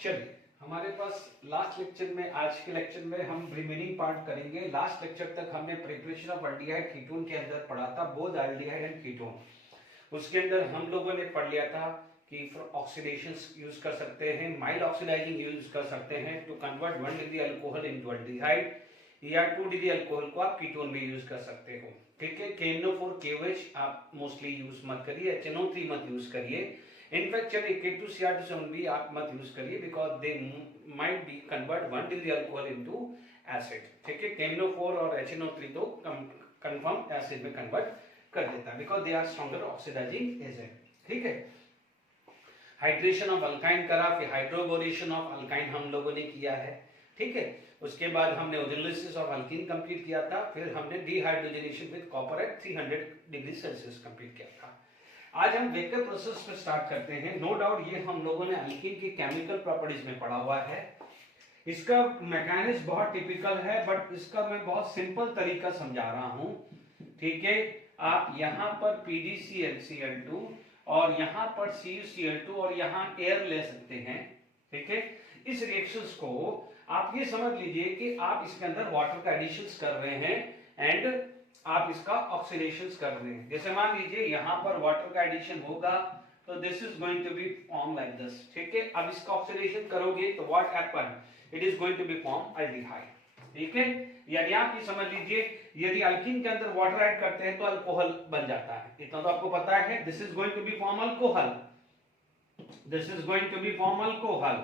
चलिए, हमारे पास last lecture में, आज के लेक्चर में हम रिमेनिंग पार्ट करेंगे। लास्ट लेक्चर तक हमने प्रिपरेशन ऑफ एल्डिहाइड कीटोन के अंदर पढ़ा था, बोथ एल्डिहाइड एंड कीटोन। उसके अंदर हम लोगों ने पढ़ लिया था कि फॉर ऑक्सीडेशन यूज कर सकते हैं, माइल्ड ऑक्सीडाइजिंग यूज कर सकते हैं to convert 1 degree alcohol into aldehyde, या 2 डिग्री अल्कोहल को आप कीटोन में यूज कर सकते हो। ठीक है, KNO4 KOH आप मोस्टली यूज मत करिए, HNO3 मत यूज करिए। इनफैक्ट चलिए K2CR2 भी आप मत यूज करिए because they might be convert 1 degree alcohol into acid. ठीक है, KNO4 और HNO3 तो कंफर्म एसिड में कन्वर्ट कर देता है because they are stronger oxidizing agent. ठीक है, हाइड्रेशन ऑफ अल्काइन करा, फिर हाइड्रोबोरेशन ऑफ अल्काइन हम लोगों ने किया है। ठीक है, उसके बाद हमने ओजोलिसिस ऑफ अल्कीन कंप्लीट किया था, फिर हमने dehydrogenation with copper at 300 degree celsius complete किया था। आज हम वेकर प्रोसेस पे स्टार्ट करते हैं। नो डाउट ये हम लोगों ने अल्कीन की केमिकल प्रॉपर्टीज में पढ़ा हुआ है। इसका मैकेनिज्म बहुत टिपिकल है, बट इसका मैं बहुत सिंपल तरीका समझा रहा हूं। ठीक है, आप यहां पर PdClCl2 और यहां पर CuCl2 और यहां एयर ले सकते हैं। ठीक है, इस रिएक्शंस को आप ये समझ लीजिए कि आप इसके अंदर वाटर का एडिशंस कर रहे हैं एंड आप इसका ऑक्सीडेशंस कर रहे हैं। जैसे मान लीजिए यहां पर वाटर का एडिशन होगा तो this is going to be form like this. ठीक है, अब इसका ऑक्सीडेशन करोगे तो what happen, it is going to be form aldehyde. ठीक है, यानी आप ये समझ लीजिए यदि अल्कीन के अंदर वाटर ऐड करते हैं तो अल्कोहल बन जाता है, इतना तो आपको पता है। This is going to be form alcohol, this is going to be form alcohol.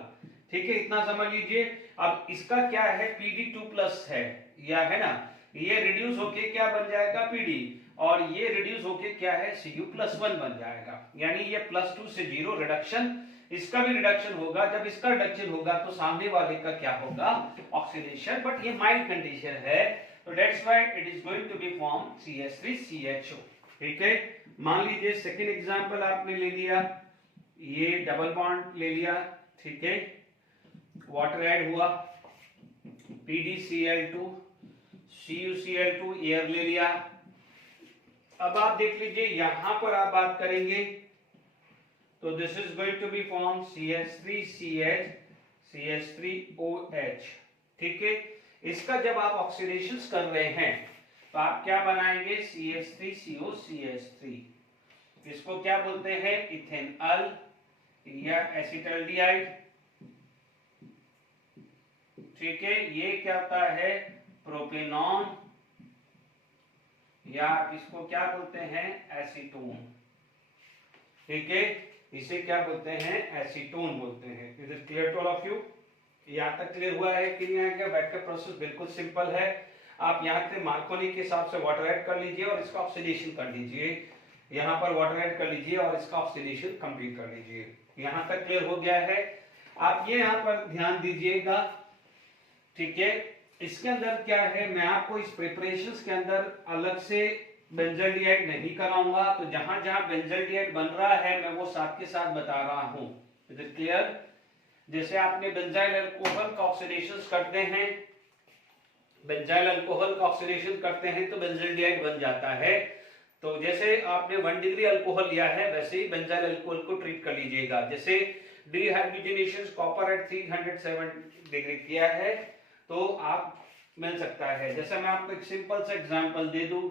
ठीक है, इतना समझ लीजिए। अब इसका क्या है, Pd2+ है, या है ना, ये रिड्यूस होके क्या बन जाएगा Pd, और ये रिड्यूस होके क्या है Cu+1 बन जाएगा। यानी ये +2 से 0 रिडक्शन, इसका भी रिडक्शन होगा। जब इसका रिडक्शन होगा तो सामने वाले का क्या होगा, ऑक्सीडेशन, बट ये माइल्ड कंडीशन है, तो that's why it is going to be form CH3CHO। ठीक है, मान लीजिए सेकंड एग्जांपल आपने ले लिया, ये डबल बॉन्ड ले लिया। ठीक है, वाटर ऐड हुआ, PdCl2 CuCl2 एयर ले लिया। अब आप देख लीजिए यहां पर आप बात करेंगे तो this is going to be form CH3CH CH3OH। ठीक है, इसका जब आप ऑक्सीडेशन कर रहे हैं तो आप क्या बनाएंगे, CH3CO CH3। इसको क्या बोलते हैं, इथेनॉल या एसिटल्डिहाइड। ठीक है, ये क्या होता है, प्रोपेनॉन, या इसको क्या बोलते हैं, एसीटोन। ठीक है, इसे क्या बोलते हैं, एसीटोन बोलते हैं। Is it clear to all of you? यहां तक क्लियर हुआ है कि नहीं? क्या वेक्टर प्रोसेस बिल्कुल सिंपल है। आप यहां से मार्कोनी के हिसाब से वाटर ऐड कर लीजिए और इसका ऑक्सीडेशन कर लीजिए, यहां पर वाटर ऐड कर लीजिए और इसका ऑक्सीडेशन कंप्लीट कर लीजिए। यहां तक क्लियर हो गया है? आप ये यहां पर ध्यान दीजिएगा। ठीक है, इसके अंदर क्या है, मैं आपको इस प्रिपरेशंस के अंदर अलग से बेंजल्डिहाइड नहीं कराऊंगा, तो जहां जहां बेंजल्डिहाइड बन रहा है मैं वो साथ के साथ बता रहा हूं। Is it clear? जैसे आपने बेंजाइल अल्कोहल का ऑक्सीडेशन करते हैं, बेंजाइल अल्कोहल का ऑक्सीडेशन करते हैं तो बेंजल्डिहाइड बन जाता है। तो जैसे आपने 1 डिग्री अल्कोहल लिया है वैसे ही बेंजाइल अल्कोहल को ट्रीट कर लीजिएगा। जैसे डिहाइड्रोजनेशन कॉपर एट 307 डिग्री किया है तो आप मिल सकता है। जैसे मैं आपको एक सिंपल सा एग्जांपल दे दूं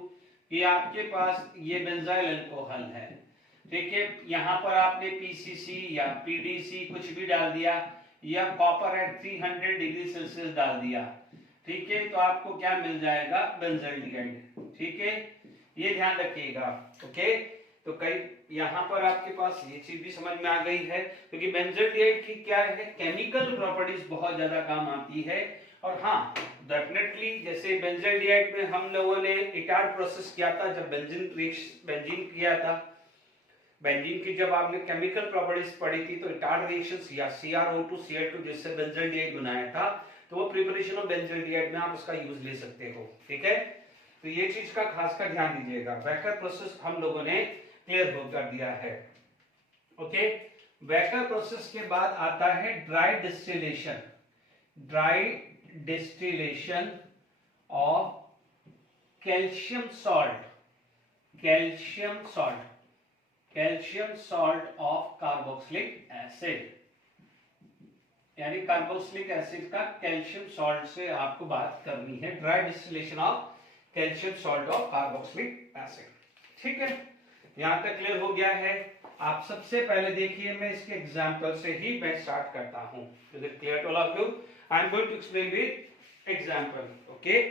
कि आपके पास ये बेंजाइल अल्कोहल है। ठीक है, यहां पर आपने PCC या PDC कुछ भी डाल दिया, या कॉपर एट 300 डिग्री सेल्सियस डाल दिया। ठीक है, तो आपको क्या मिल जाएगा, बेंजल्डिहाइड। ठीक है, ये ध्यान रखिएगा। ओके, तो कई यहां पर आपके पास ये चीज भी समझ में आ गई है, क्योंकि बेंजल्डिहाइड की क्या है, केमिकल प्रॉपर्टीज बहुत ज्यादा काम आती है। और हाँ, डेफिनेटली जैसे बेंजल्डिहाइड में हम लोगों ने इटार्ड प्रोसेस किया था, जब बेंजीन किया था, बेंजीन की जब आपने केमिकल प्रॉपर्टीज पढ़ी थी तो इटार्ड रिएक्शंस या CrO2 Cl2 जिससे बेंजल्डिहाइड बनाया था, तो वो प्रिपरेशन ऑफ बेंजल्डिहाइड में आप उसका यूज ले सकते हो। ठीक है, तो ये चीज का खास कर ध्यान दीजिएगा। वेकर प्रोसेस हम लोगों ने क्लियर कर दिया है। ओके, वेकर प्रोसेस के बाद आता है dry distillation. Dry distillation of calcium salt, calcium salt of carboxylic acid. यानी कार्बोक्सिलिक एसिड का कैल्शियम सॉल्ट से आपको बात करनी है, dry distillation of calcium salt of carboxylic acid. ठीक है, यहां तक क्लियर हो गया है। आप सबसे पहले देखिए, मैं इसके एग्जांपल से ही मैं स्टार्ट करता हूं। Is it clear to all of you? I am going to explain with example. Okay,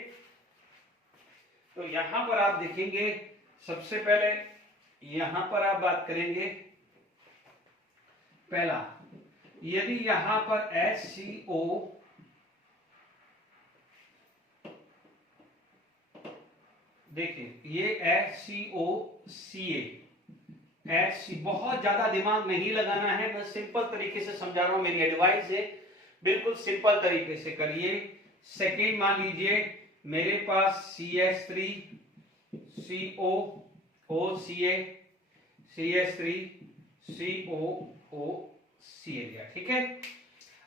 तो यहां पर आप देखेंगे, सबसे पहले यहां पर आप बात करेंगे, पहला, यदि यहां पर HCO देखिए, ये HCOCA, बहुत ज्यादा दिमाग नहीं लगाना है, मैं सिंपल तरीके से समझा रहा हूं, मेरी एडवाइस है, बिल्कुल सिंपल तरीके से करिए। सेकेंड मान लीजिए मेरे पास CH3 COOCA CH3 COOCA लिया। ठीक है,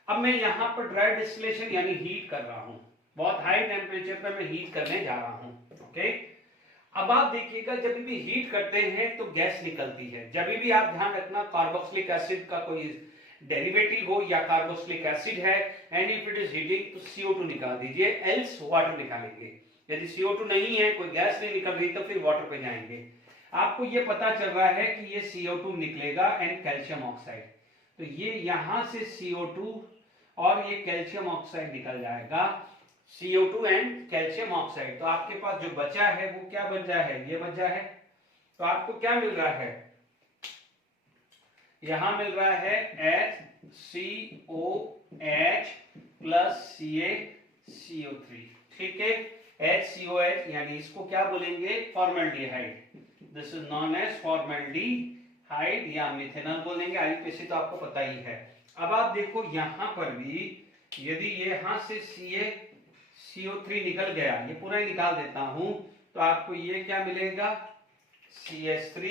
अब मैं यहां पर ड्राई डिस्टिलेशन यानी हीट कर रहा हूं, बहुत हाई टेम्परेचर पर मैं हीट करने जा रहा हूं। ओके, अब आप देखिएगा, जब भी हीट करते हैं तो गैस निकलती है। जब भी आप ध्यान रखना, कार्बोक्सिलिक एसिड का कोई डेरिवेटिव हो या कार्बोक्सिलिक एसिड है, and if it is heating तो CO2 निकाल दीजिए, एल्स वाटर निकालेंगे। यदि CO2 नहीं है, कोई गैस नहीं निकल रही, तो फिर वाटर पे जाएंगे। आपको ये पता चल रहा है कि ये CO2 निकलेगा एंड कैल्शियम ऑक्साइड, तो ये यहां से CO2 और ये कैल्शियम ऑक्साइड निकल जाएगा, CO2 एंड कैल्शियम ऑक्साइड। तो आपके पास जो बचा है वो क्या बचा है? ये बचा है। तो आपको क्या मिल रहा है? यहां मिल रहा है HCOH प्लस CaCO3। ठीक है, HCOH यानी इसको क्या बोलेंगे? Formaldehyde. This is known as formaldehyde या मिथेनॉल बोलेंगे, आईयूपीएसी तो आपको पता ही है। अब आप देखो, यहां पर भी यदि यहां से CO3 निकल गया, ये पूरा ही निकाल देता हूं, तो आपको ये क्या मिलेगा? CH3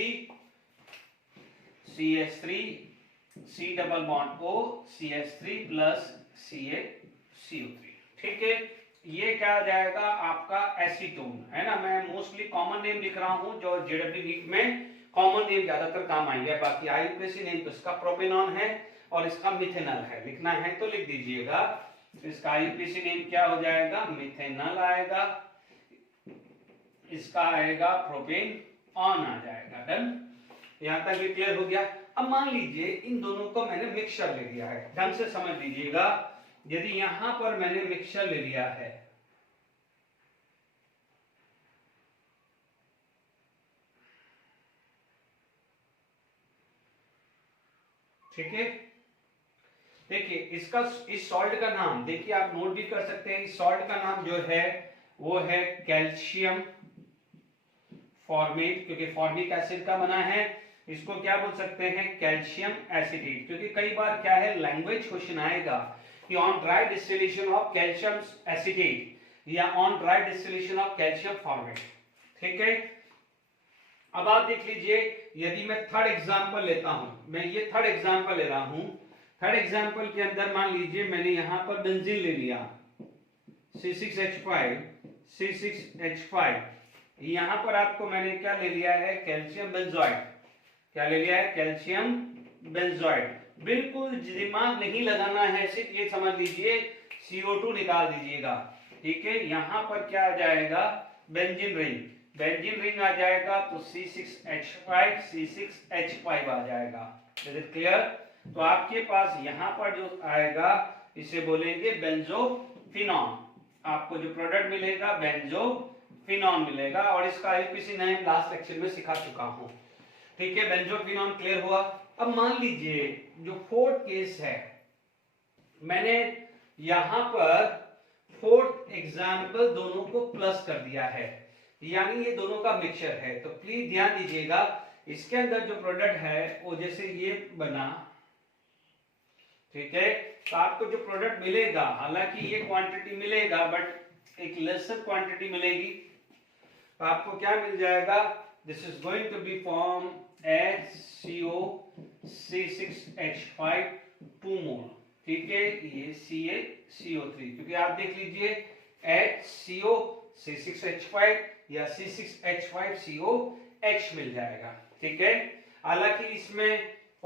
C double bond O CH3 plus CaCO3। ठीक है, ये क्या आ जाएगा? आपका एसीटोन है ना। मैं मोस्टली कॉमन नेम लिख रहा हूं, जो जेडब्ल्यू नीट में कॉमन नेम ज्यादातर काम आएंगे, बाकी आईयूपीएसी नेम तो इसका प्रोपेनॉन है और इसका मिथेनॉल है। लिखना है तो लिख दीजिएगा, इसका आईयूपीएसी नेम क्या हो जाएगा? मिथेनॉल आएगा, इसका आएगा प्रोपेन ऑन आ जाएगा। डन, यहां तक भी क्लियर हो गया। अब मान लीजिए इन दोनों को मैंने मिक्सचर ले लिया है, ढंग से समझ लीजिएगा। यदि यहां पर मैंने मिक्सचर ले लिया है, ठीक है, देखिए इसका, इस सॉल्ट का नाम देखिए, आप नोट भी कर सकते हैं। इस सॉल्ट का नाम जो है वो है कैल्शियम फॉर्मेट, क्योंकि फॉर्मिक एसिड का बना है। इसको क्या बोल सकते हैं? Calcium acetate. क्योंकि कई बार क्या है, लैंग्वेज क्वेश्चन आएगा कि on dry distillation of calcium acetate या on dry distillation of calcium formate. ठीक है, अब आप देख लीजिए, यदि मैं थर्ड एग्जांपल लेता हूं, मैं ये थर्ड एग्जांपल ले रहा हूं। थर्ड एग्जांपल के अंदर मान लीजिए मैंने यहां पर बेंजीन ले लिया, C6H5। यहां पर आपको मैंने क्या ले लिया है? Calcium benzoate. क्या ले लिया है? Calcium benzoate. बिल्कुल दिमाग नहीं लगाना है, सिर्फ ये समझ लीजिए, CO2 निकाल दीजिएगा। ठीक है, यहां पर क्या आ जाएगा? Benzene ring. बेंजीन रिंग आ जाएगा तो C6H5 आ जाएगा। Is it clear? तो आपके पास यहां पर जो आएगा, इसे बोलेंगे बेंजोफिनॉन। आपको जो प्रोडक्ट मिलेगा बेंजोफिनॉन मिलेगा, और इसका आईयूपीएसी नेम लास्ट लेक्चर में सिखा चुका हूं। ठीक है, बेंजोफिनॉन क्लियर हुआ। अब मान लीजिए जो फोर्थ केस है, मैंने यहां पर फोर्थ एग्जाम्पल दोनों को प्लस कर दिया है, यानी ये दोनों का मिक्सचर है। तो प्लीज ध्यान दीजिएगा, इसके अंदर जो प्रोडक्ट है वो जैसे ये बना, ठीक है, तो आपको जो प्रोडक्ट मिलेगा, हालांकि ये क्वांटिटी मिलेगा बट एक लेसर क्वांटिटी मिलेगी। तो आपको क्या मिल जाएगा? This is going to be form HCO C6H5 2 mole. ठीक है, ये CaCO3, क्योंकि आप देख लीजिए HCO C6H5 या C6H5COH मिल जाएगा। ठीक है, हालांकि इसमें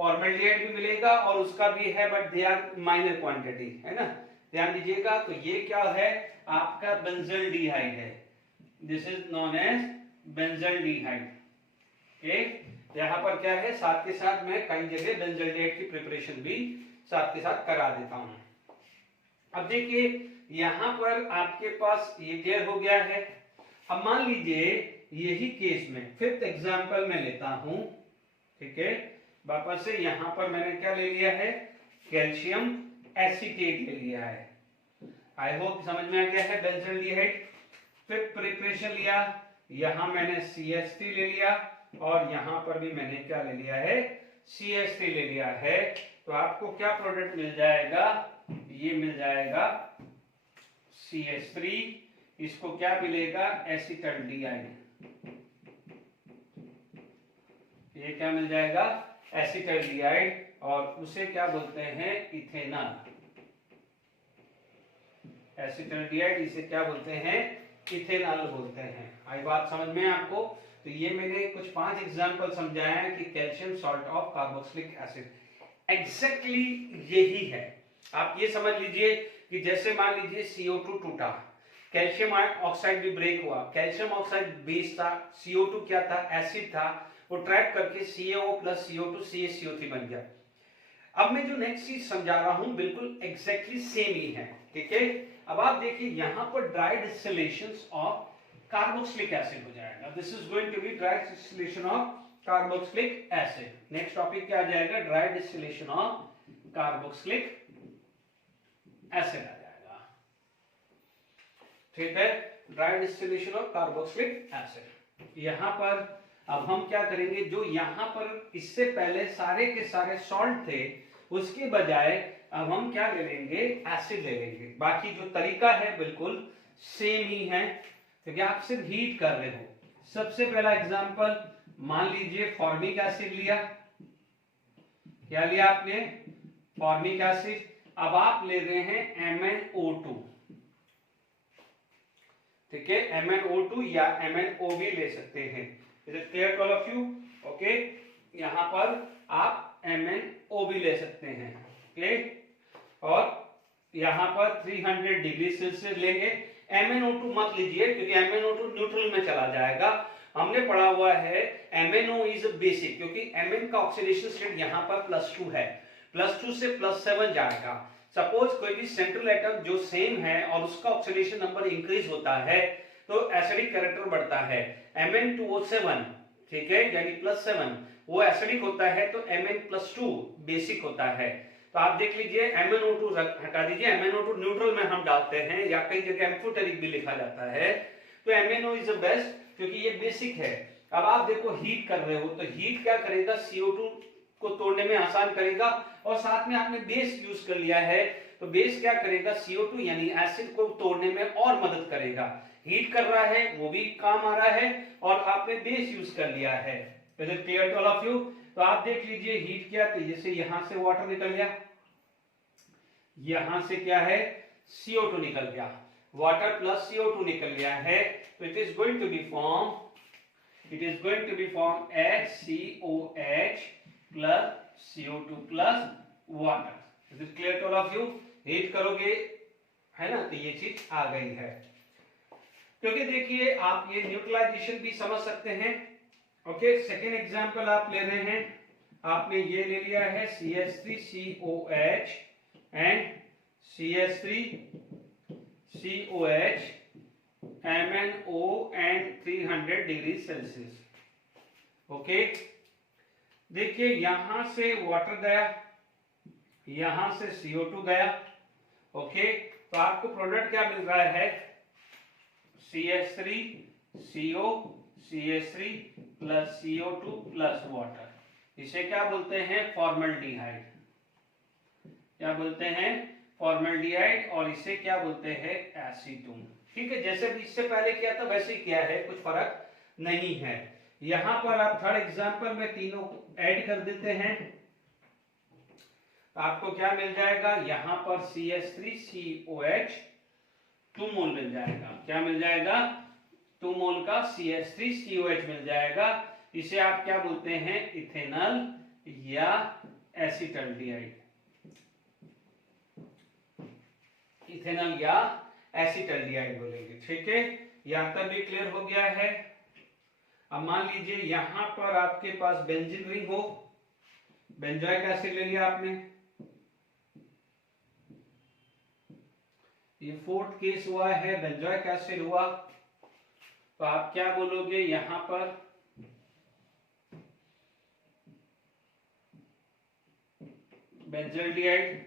फॉर्मेल्डिहाइड भी मिलेगा और उसका भी है, but they are minor quantity, है ना, ध्यान दीजिएगा। तो ये क्या है, आपका बेंजल्डिहाइड है, this is known as benzaldehyde. Okay, यहाँ पर क्या है, साथ के साथ मैं कई जगह बेंजल्डिहाइड की प्रिपरेशन भी साथ के साथ करा देता हूं। अब देखिए यहाँ पर आपके पास ये क्लियर हो गया है। अब मान लीजिए यही केस में फिफ्थ एग्जांपल में लेता हूं, ठीक है, वापस से यहाँ पर मैंने क्या ले लिया है, कैल्शियम एसीटेट ले लिया है। आई होप समझ में आ गया है। बेंजल्डिहाइड फिफ्थ प्रिपरेशन लिया, यहाँ मैंने CH3 ले लिया और यहाँ पर भी मैंने क्या ले लिया है, CH3 ले लिया है। तो आपको क्या प्रोडक्ट मिल जाएगा, ये मिल जाएगा CH3, इसको क्या मिलेगा, एसिटल्डिहाइड, ये क्या मिल जाएगा, एसिटल्डिहाइड, और उसे क्या बोलते हैं, इथेनॉल। एसिटल्डिहाइड इसे क्या बोलते हैं, इथेनॉल बोलते हैं। आई बात समझ में आपको। तो ये मैंने कुछ 5 एग्जांपल समझाया है कि calcium salt of carboxylic acid exactly यही है। आप ये समझ लीजिए कि जैसे मान लीजिए CO2 टूटा, कैल्शियम ऑक्साइड भी ब्रेक हुआ, कैल्शियम ऑक्साइड बेस था, CO2 क्या था, एसिड था, वो ट्रैप करके CaO प्लस CO2 CaCO3 बन गया। अब मैं जो नेक्स्ट चीज समझा रहा हूं बिल्कुल एग्जैक्टली सेम ही है, ठीक है। अब आप देखिए यहां पर dry distillation of carboxylic acid हो जाएगा, this is going to be dry distillation of carboxylic acid. Next topic क्या आ जाएगा, dry distillation of carboxylic acid आ जाएगा, ठीक है, dry distillation of carboxylic acid. यहां पर अब हम क्या करेंगे, जो यहां पर इससे पहले सारे के सारे सॉल्ट थे उसके बजाय अब हम क्या ले लेंगे, एसिड ले लेंगे। बाकी जो तरीका है बिल्कुल सेम ही है, क्योंकि आप सिर्फ हीट कर रहे हो। सबसे पहला एग्जांपल मान लीजिए फॉर्मिक एसिड लिया, क्या लिया आपने, फॉर्मिक एसिड। अब आप ले रहे हैं MnO2, ठीक है, MnO2 या MnO भी ले सकते हैं। Is it clear to all of you, okay. यहां पर आप MnO भी ले सकते हैं, ओके, और यहां पर 300 डिग्री सेल्सियस लेंगे। MnO2 मत लीजिए क्योंकि MnO2 न्यूट्रल में चला जाएगा। हमने पढ़ा हुआ है MnO इज बेसिक, क्योंकि Mn का ऑक्सीडेशन स्टेट यहां पर +2 है, +2 से +7 जाएगा। सपोज कोई भी सेंट्रल एटम जो सेम है और उसका ऑक्सीडेशन नंबर इंक्रीज होता है तो एसिडिक कैरेक्टर बढ़ता है। Mn2O7, ठीक है, यानी +7 वो एसिडिक होता है, तो Mn+2 बेसिक होता है। तो आप देख लीजिए MnO2 हटा दीजिए, MnO2 न्यूट्रल में हम डालते हैं या कई जगह एम्फोटेरिक भी लिखा जाता है। तो MnO इज द बेस्ट क्योंकि ये बेसिक है। अब आप देखो हीट कर रहे हो तो हीट क्या करेगा, CO2 को तोड़ने में आसान करेगा, और साथ में आपने बेस यूज कर लिया है तो बेस क्या करेगा, CO2 यानी एसिड को तोड़ने में और मदद करेगा। हीट कर रहा है वो भी काम आ रहा है और आपने बेस यूज कर लिया है। Is it clear to all of you. तो आप देख लीजिए हीट किया तो जैसे यहां से वाटर निकल गया, यहां से क्या है, CO2 निकल गया, वाटर प्लस CO2 निकल गया है, तो it is going to be form HCOH plus CO2 plus water. Is it clear to all of you. Heat करोगे है ना, तो ये चीज आ गई है। क्योंकि देखिए आप ये न्यूट्रलाइजेशन भी समझ सकते हैं, ओके। सेकेंड एग्जांपल आप ले रहे हैं, आपने ये ले लिया है CH3COH and CH3COH MnO and 300 degree Celsius, okay. देखिए यहां से वाटर गया, यहां से CO2 गया, ओके। तो आपको प्रोडक्ट क्या मिल रहा है, CH3CO CH3 plus CO2 plus water. इसे क्या बोलते हैं, फॉर्मल्डिहाइड। क्या बोलते हैं, फॉर्मल्डिहाइड, और इसे क्या बोलते हैं, एसीटोन। ठीक है, जैसे भी इससे पहले किया था वैसे ही किया है, कुछ फर्क नहीं है। यहां पर आप थर्ड एग्जांपल में तीनों ऐड कर देते हैं, आपको क्या मिल जाएगा, यहां पर CH3COH 2 मोल मिल जाएगा। क्या मिल जाएगा, 2 मोल का CH3COH मिल जाएगा। इसे आप क्या बोलते हैं, इथेनॉल या एसिटल्डिहाइड, इथेनॉल या एसिटल्डिहाइड बोलेंगे। ठीक है, यहाँ तक भी क्लियर हो गया है। अब मान लीजिए यहां पर आपके पास बेंजीन रिंग हो, बेंजोइक एसिड ले लिया आपने, ये फोर्थ केस हुआ है, बेंजोइक एसिड हुआ, तो आप क्या बोलोगे यहां पर बेंजल्डिहाइड,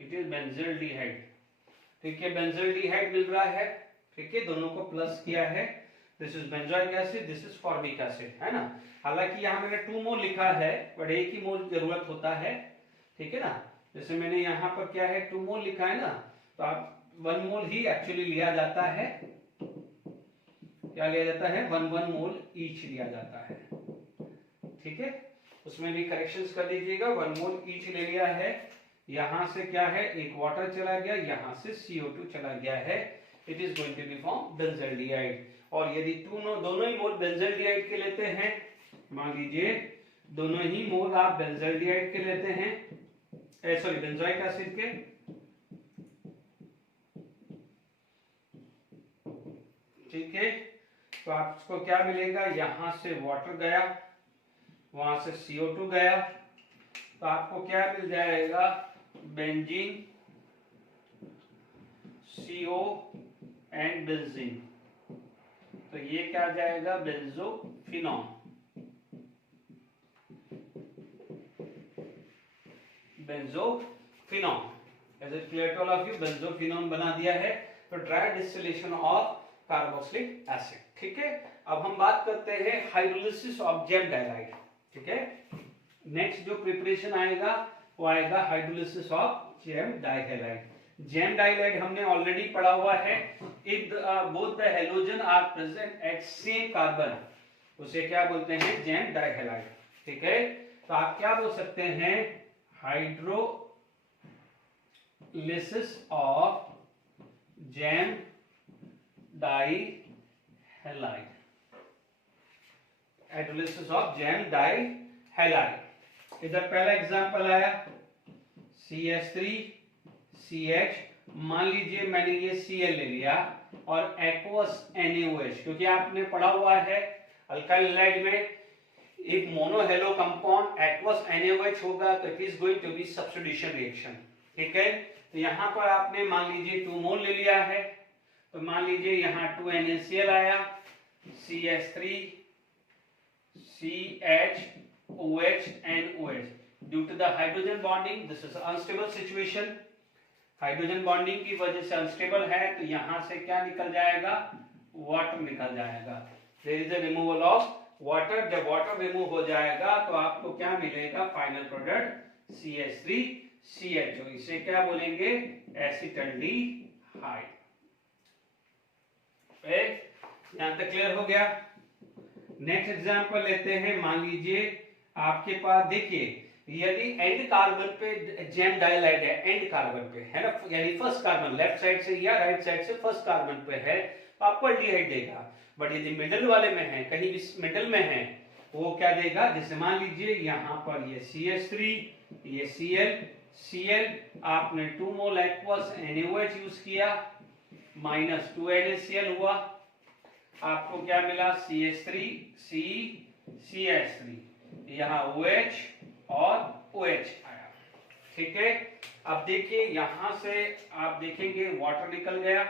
इट इज बेंजल्डिहाइड। ठीक है, बेंजल्डिहाइड मिल रहा है। ठीक है, दोनों को प्लस किया है, this is benzoic acid, this is formic acid, है ना। हालांकि यहाँ मैंने 2 मोल लिखा है, बट एक ही मोल जरूरत होता है। ठीक है ना, जैसे मैंने यहाँ पर क्या है 2 मोल लिखा है ना, तो आप 1 मोल ही एक्चुअली लिया जाता है। क्या लिया जाता है? 1 मोल ईच लिया जाता है। ठीक है, उसमें भी करेक्शंस कर दीजिएगा। 1 मोल ईच ले लिया है। यहां से क्या है, एक वाटर चला गया, यहां से CO2 चला गया है, it is going to be form benzaldehyde. और यदि दोनों ही मोल बेंजल्डिहाइड के लेते हैं, मान लीजिए दोनों ही मोल आप बेंजल्डिहाइड के लेते हैं, सॉरी बेंजोइक एसिड के, ठीक है, तो आपको क्या मिलेगा, यहां से वाटर गया, वहां से CO2 गया, तो आपको क्या मिल जाएगा, बेंजीन, CO एंड बेंजीन। तो ये क्या आ जाएगा, benzophenone. Benzophenone, is it clear to all of you? Benzophenone बना दिया है, तो dry distillation of carboxylic acid. ठीक है, अब हम बात करते हैं हाइड्रोलिसिस ऑफ जेम डाइलाइड। ठीक है, नेक्स्ट जो प्रिपरेशन आएगा वो आएगा hydrolysis of gem dihalide. Gem dihalide हमने ऑलरेडी पढ़ा हुआ है। If both the halogen are present at same carbon, उसे क्या बोलते हैं, जेम डाइहैलाइड। ठीक है, तो आप क्या बोल सकते हैं, hydrolysis of gem dihalide, hydrolysis of gem dihalide. इधर पहला एग्जांपल आया CH3CH, मान लीजिए मैंने ये Cl ले लिया और एक्वस NaOH, क्योंकि आपने पढ़ा हुआ है अल्काइल हैलाइड में एक मोनोहेलो कंपाउंड एक्वस NaOH होगा, तो it is going to be substitution reaction. ठीक है, तो यहां पर आपने मान लीजिए 2 मोल ले लिया है, तो मान लीजिए यहां 2 NaCl आया, CH3CHOH NOH। Due to the hydrogen bonding, this is unstable situation, hydrogen bonding की वजह से अनस्टेबल है, तो यहां से क्या निकल जाएगा, वाटर निकल जाएगा। There is a removal of water. जब वाटर रिमूव हो जाएगा तो आपको क्या मिलेगा, फाइनल प्रोडक्ट CH3CHO। इसे क्या बोलेंगे, एसिटल्डिहाइड। यहां तक क्लियर हो गया। नेक्स्ट एग्जांपल लेते हैं, मान लीजिए आपके पास, देखिए यदि एंड कार्बन पे जेम डाइलाइड है, एंड कार्बन पे है ना, यानी फर्स्ट कार्बन लेफ्ट साइड से या राइट साइड से फर्स्ट कार्बन पे है, तो आपको एल्डिहाइड देगा। बट यदि मिडिल वाले में है, कहीं भी मिडिल में है, वो क्या देगा, जैसे मान लीजिए यहां पर ये CH3, ये Cl, आपने 2 मोल एक्वस NaOH यूज किया, माइनस 2 NaCl हुआ, आपको क्या मिला, CH3CH3, यहाँ OH और OH आया। ठीक है, अब देखिए यहां से आप देखेंगे वाटर निकल गया,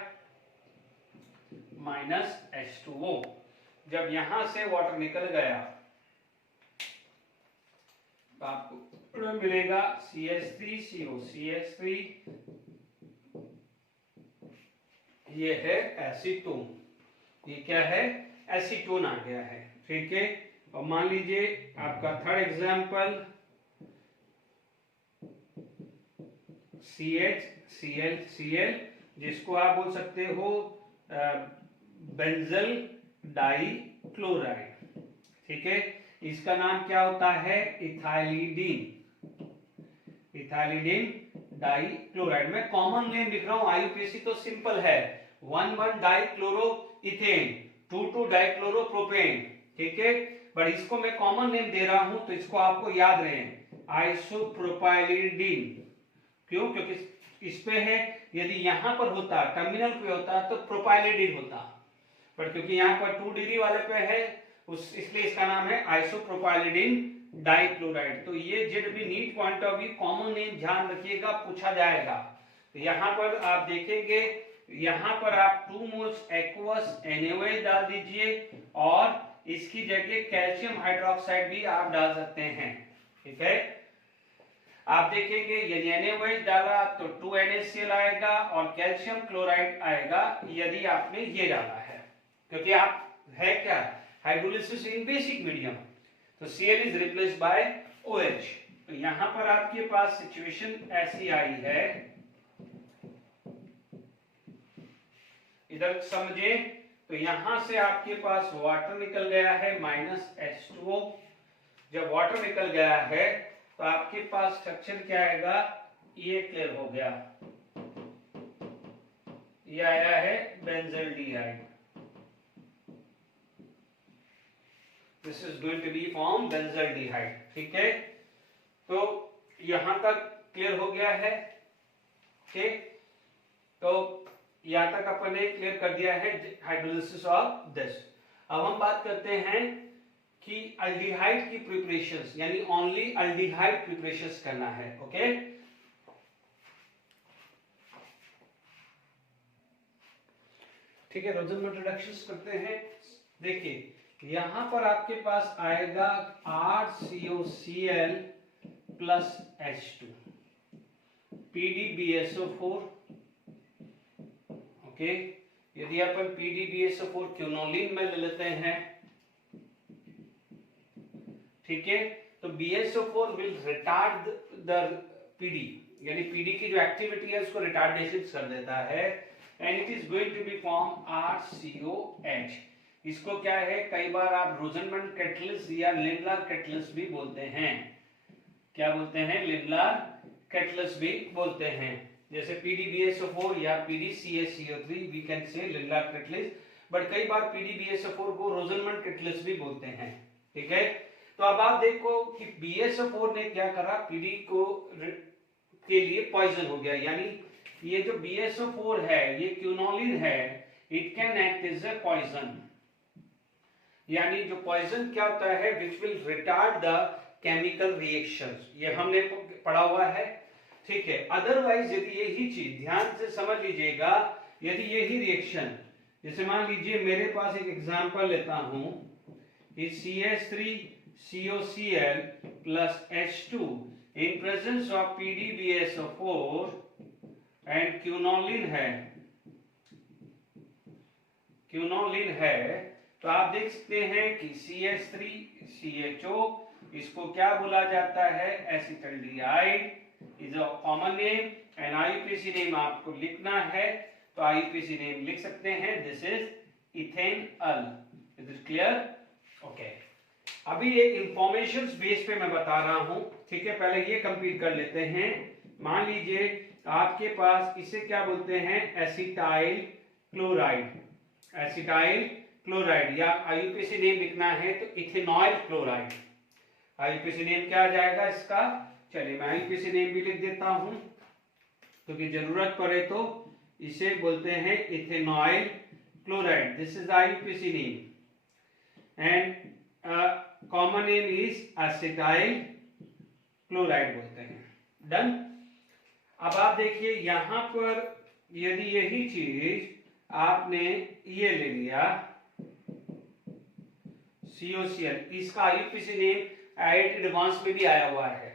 माइनस H2O। जब यहां से वाटर निकल गया तो आपको मिलेगा CH3CO, CH3, ये है एसीटोन, ये क्या है, एसीटोन आ गया है। ठीक है, और मान लीजिए आपका थर्ड एग्जांपल CHClCl, जिसको आप बोल सकते हो बेंजल डाइक्लोराइड। ठीक है, इसका नाम क्या होता है, इथाइलिडीन, इथाइलिडीन डाइक्लोराइड। मैं कॉमन नेम लिख रहा हूं, IUPAC तो सिंपल है, 1,1 डाइक्लोरो इथेन, 2,2 डाइक्लोरोप्रोपेन, ठीक है। बट इसको मैं कॉमन नेम दे रहा हूं तो इसको आपको याद रहे, आइसोप्रोपाइलिडीन। क्यों? क्योंकि इस पे है, यदि यहां पर होता, टर्मिनल पे होता तो प्रोपाइलिडीन होता, पर क्योंकि यहां पर 2 डिग्री वाले पे है इसलिए इसका नाम है आइसोप्रोपाइलिडीन डाइक्लोराइड। तो ये जब भी NEET point of view common name ध्यान रखिएगा, पूछा जाएगा। तो यहां पर आप देखेंगे, यहां पर आप 2 मोल्स एक्वस NaOH डाल दीजिए और इसकी जगह कैल्शियम हाइड्रोक्साइड भी आप डाल सकते हैं, ठीक है। आप देखेंगे यदि NaOH डाला तो 2 NaCl आएगा और कैल्शियम क्लोराइड आएगा यदि आपने ये डाला है, क्योंकि आप है क्या, हाइड्रोलिसिस इन बेसिक मीडियम, तो Cl is replaced by OH। तो यहां पर आपके पास सिचुएशन ऐसी आई है, इधर समझे, तो यहां से आपके पास वाटर निकल गया है -H2O। जब वाटर निकल गया है तो आपके पास स्ट्रक्चर क्या आएगा, ये क्लियर हो गया, ये आया है benzaldehyde. This is going to be form benzaldehyde, ठीक है। तो यहां तक क्लियर हो गया है, ठीक। तो यहां तक अपन ने क्लियर कर दिया है हाइड्रोलिसिस ऑफ दिस। अब हम बात करते हैं कि अल्डिहाइड की प्रिपरेशंस, यानी ओनली अल्डिहाइड प्रिपरेशंस करना है, ओके। ठीक है, रोजन इंट्रोडक्शंस करते हैं। देखिए यहां पर आपके पास आएगा RCOCl plus H2 PDBSO4, okay. यदि अपन PDBSO4 क्विनोलिन में ले लेते हैं, ठीक है, तो BSO4 will retard the PD, यानी PD की जो एक्टिविटी है उसको रिटार्डेशन कर देता है, and it is going to be form RCOH। इसको क्या है, कई बार आप रोजनमैन कैटलिस्ट या लिंडलार कैटलिस्ट भी बोलते हैं। क्या बोलते हैं? लिंडलार कैटलिस्ट भी बोलते हैं। जैसे PDBSO4 या PDCaCO3 we can say Lindlar catalyst, but कई बार PDBSO4 को रोजनमैन कैटलिस्ट भी बोलते हैं, ठीक है। तो अब आप देखो कि BSO4 ने क्या करा, PD को के लिए पॉइजन हो गया, यानी ये जो BSO4 है ये क्विनोलिन है, it can act as a poison. यानी जो पॉइजन क्या होता है, which will retard the chemical reactions, ये हमने पढ़ा हुआ है, ठीक है। अदरवाइज यदि यही चीज ध्यान से समझ लीजिएगा, यदि यही रिएक्शन, जैसे मान लीजिए मेरे पास एक एग्जांपल लेता हूं, CH3COCl plus H2 in presence of PDBSO4 and quinoline है, तो आप देख सकते हैं कि CH3CHO, इसको क्या बोला जाता है, acetaldehyde is a common name, and IUPAC name आपको लिखना है तो IUPAC नेम लिख सकते हैं, this is ethanol. Is it clear? Okay. अभी एक इंफॉर्मेशन बेस पे मैं बता रहा हूं, ठीक है। पहले ये कंप्लीट कर लेते हैं। मान लीजिए आपके पास इसे क्या बोलते हैं, एसिटाइल क्लोराइड, एसिटाइल क्लोराइड, या IUPAC नेम लिखना है तो इथेनॉल क्लोराइड। IUPAC नेम क्या आ जाएगा इसका, चलिए मैं IUPAC नेम भी लिख देता हूं, क्योंकि जरूरत पड़े तो इसे बोलते हैं ethanol chloride, this is IUPAC name, and common name is acetyl chloride बोलते हैं। डन। अब आप देखिए यहां पर यदि यही चीज आपने ये ले लिया COCl, इसका IUPAC नेम IIT एडवांस में भी आया हुआ है,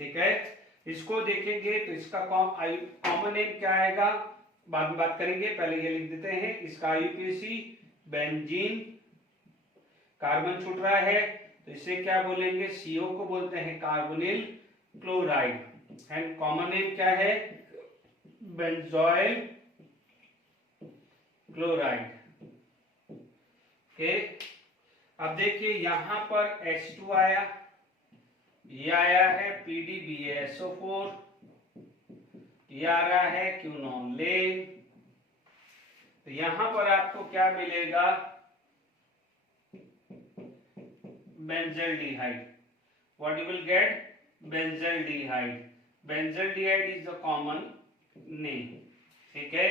ठीक है। इसको देखेंगे तो इसका कॉमन नेम क्या आएगा, बाद में बात करेंगे, पहले ये लिख देते हैं। इसका IUPAC बेंजीन, कार्बन छूट रहा है तो इसे क्या बोलेंगे, CO को बोलते हैं carbonyl chloride, and common name क्या है, बेंजोइल क्लोराइड, ओके। अब देखिए यहां पर H2 आया, ये आया है PDBSO4, ये आ रहा है क्विनोलिन, तो यहां पर आपको क्या मिलेगा, benzaldehyde. What you will get? Benzaldehyde. Benzaldehyde is the common name. ठीक है,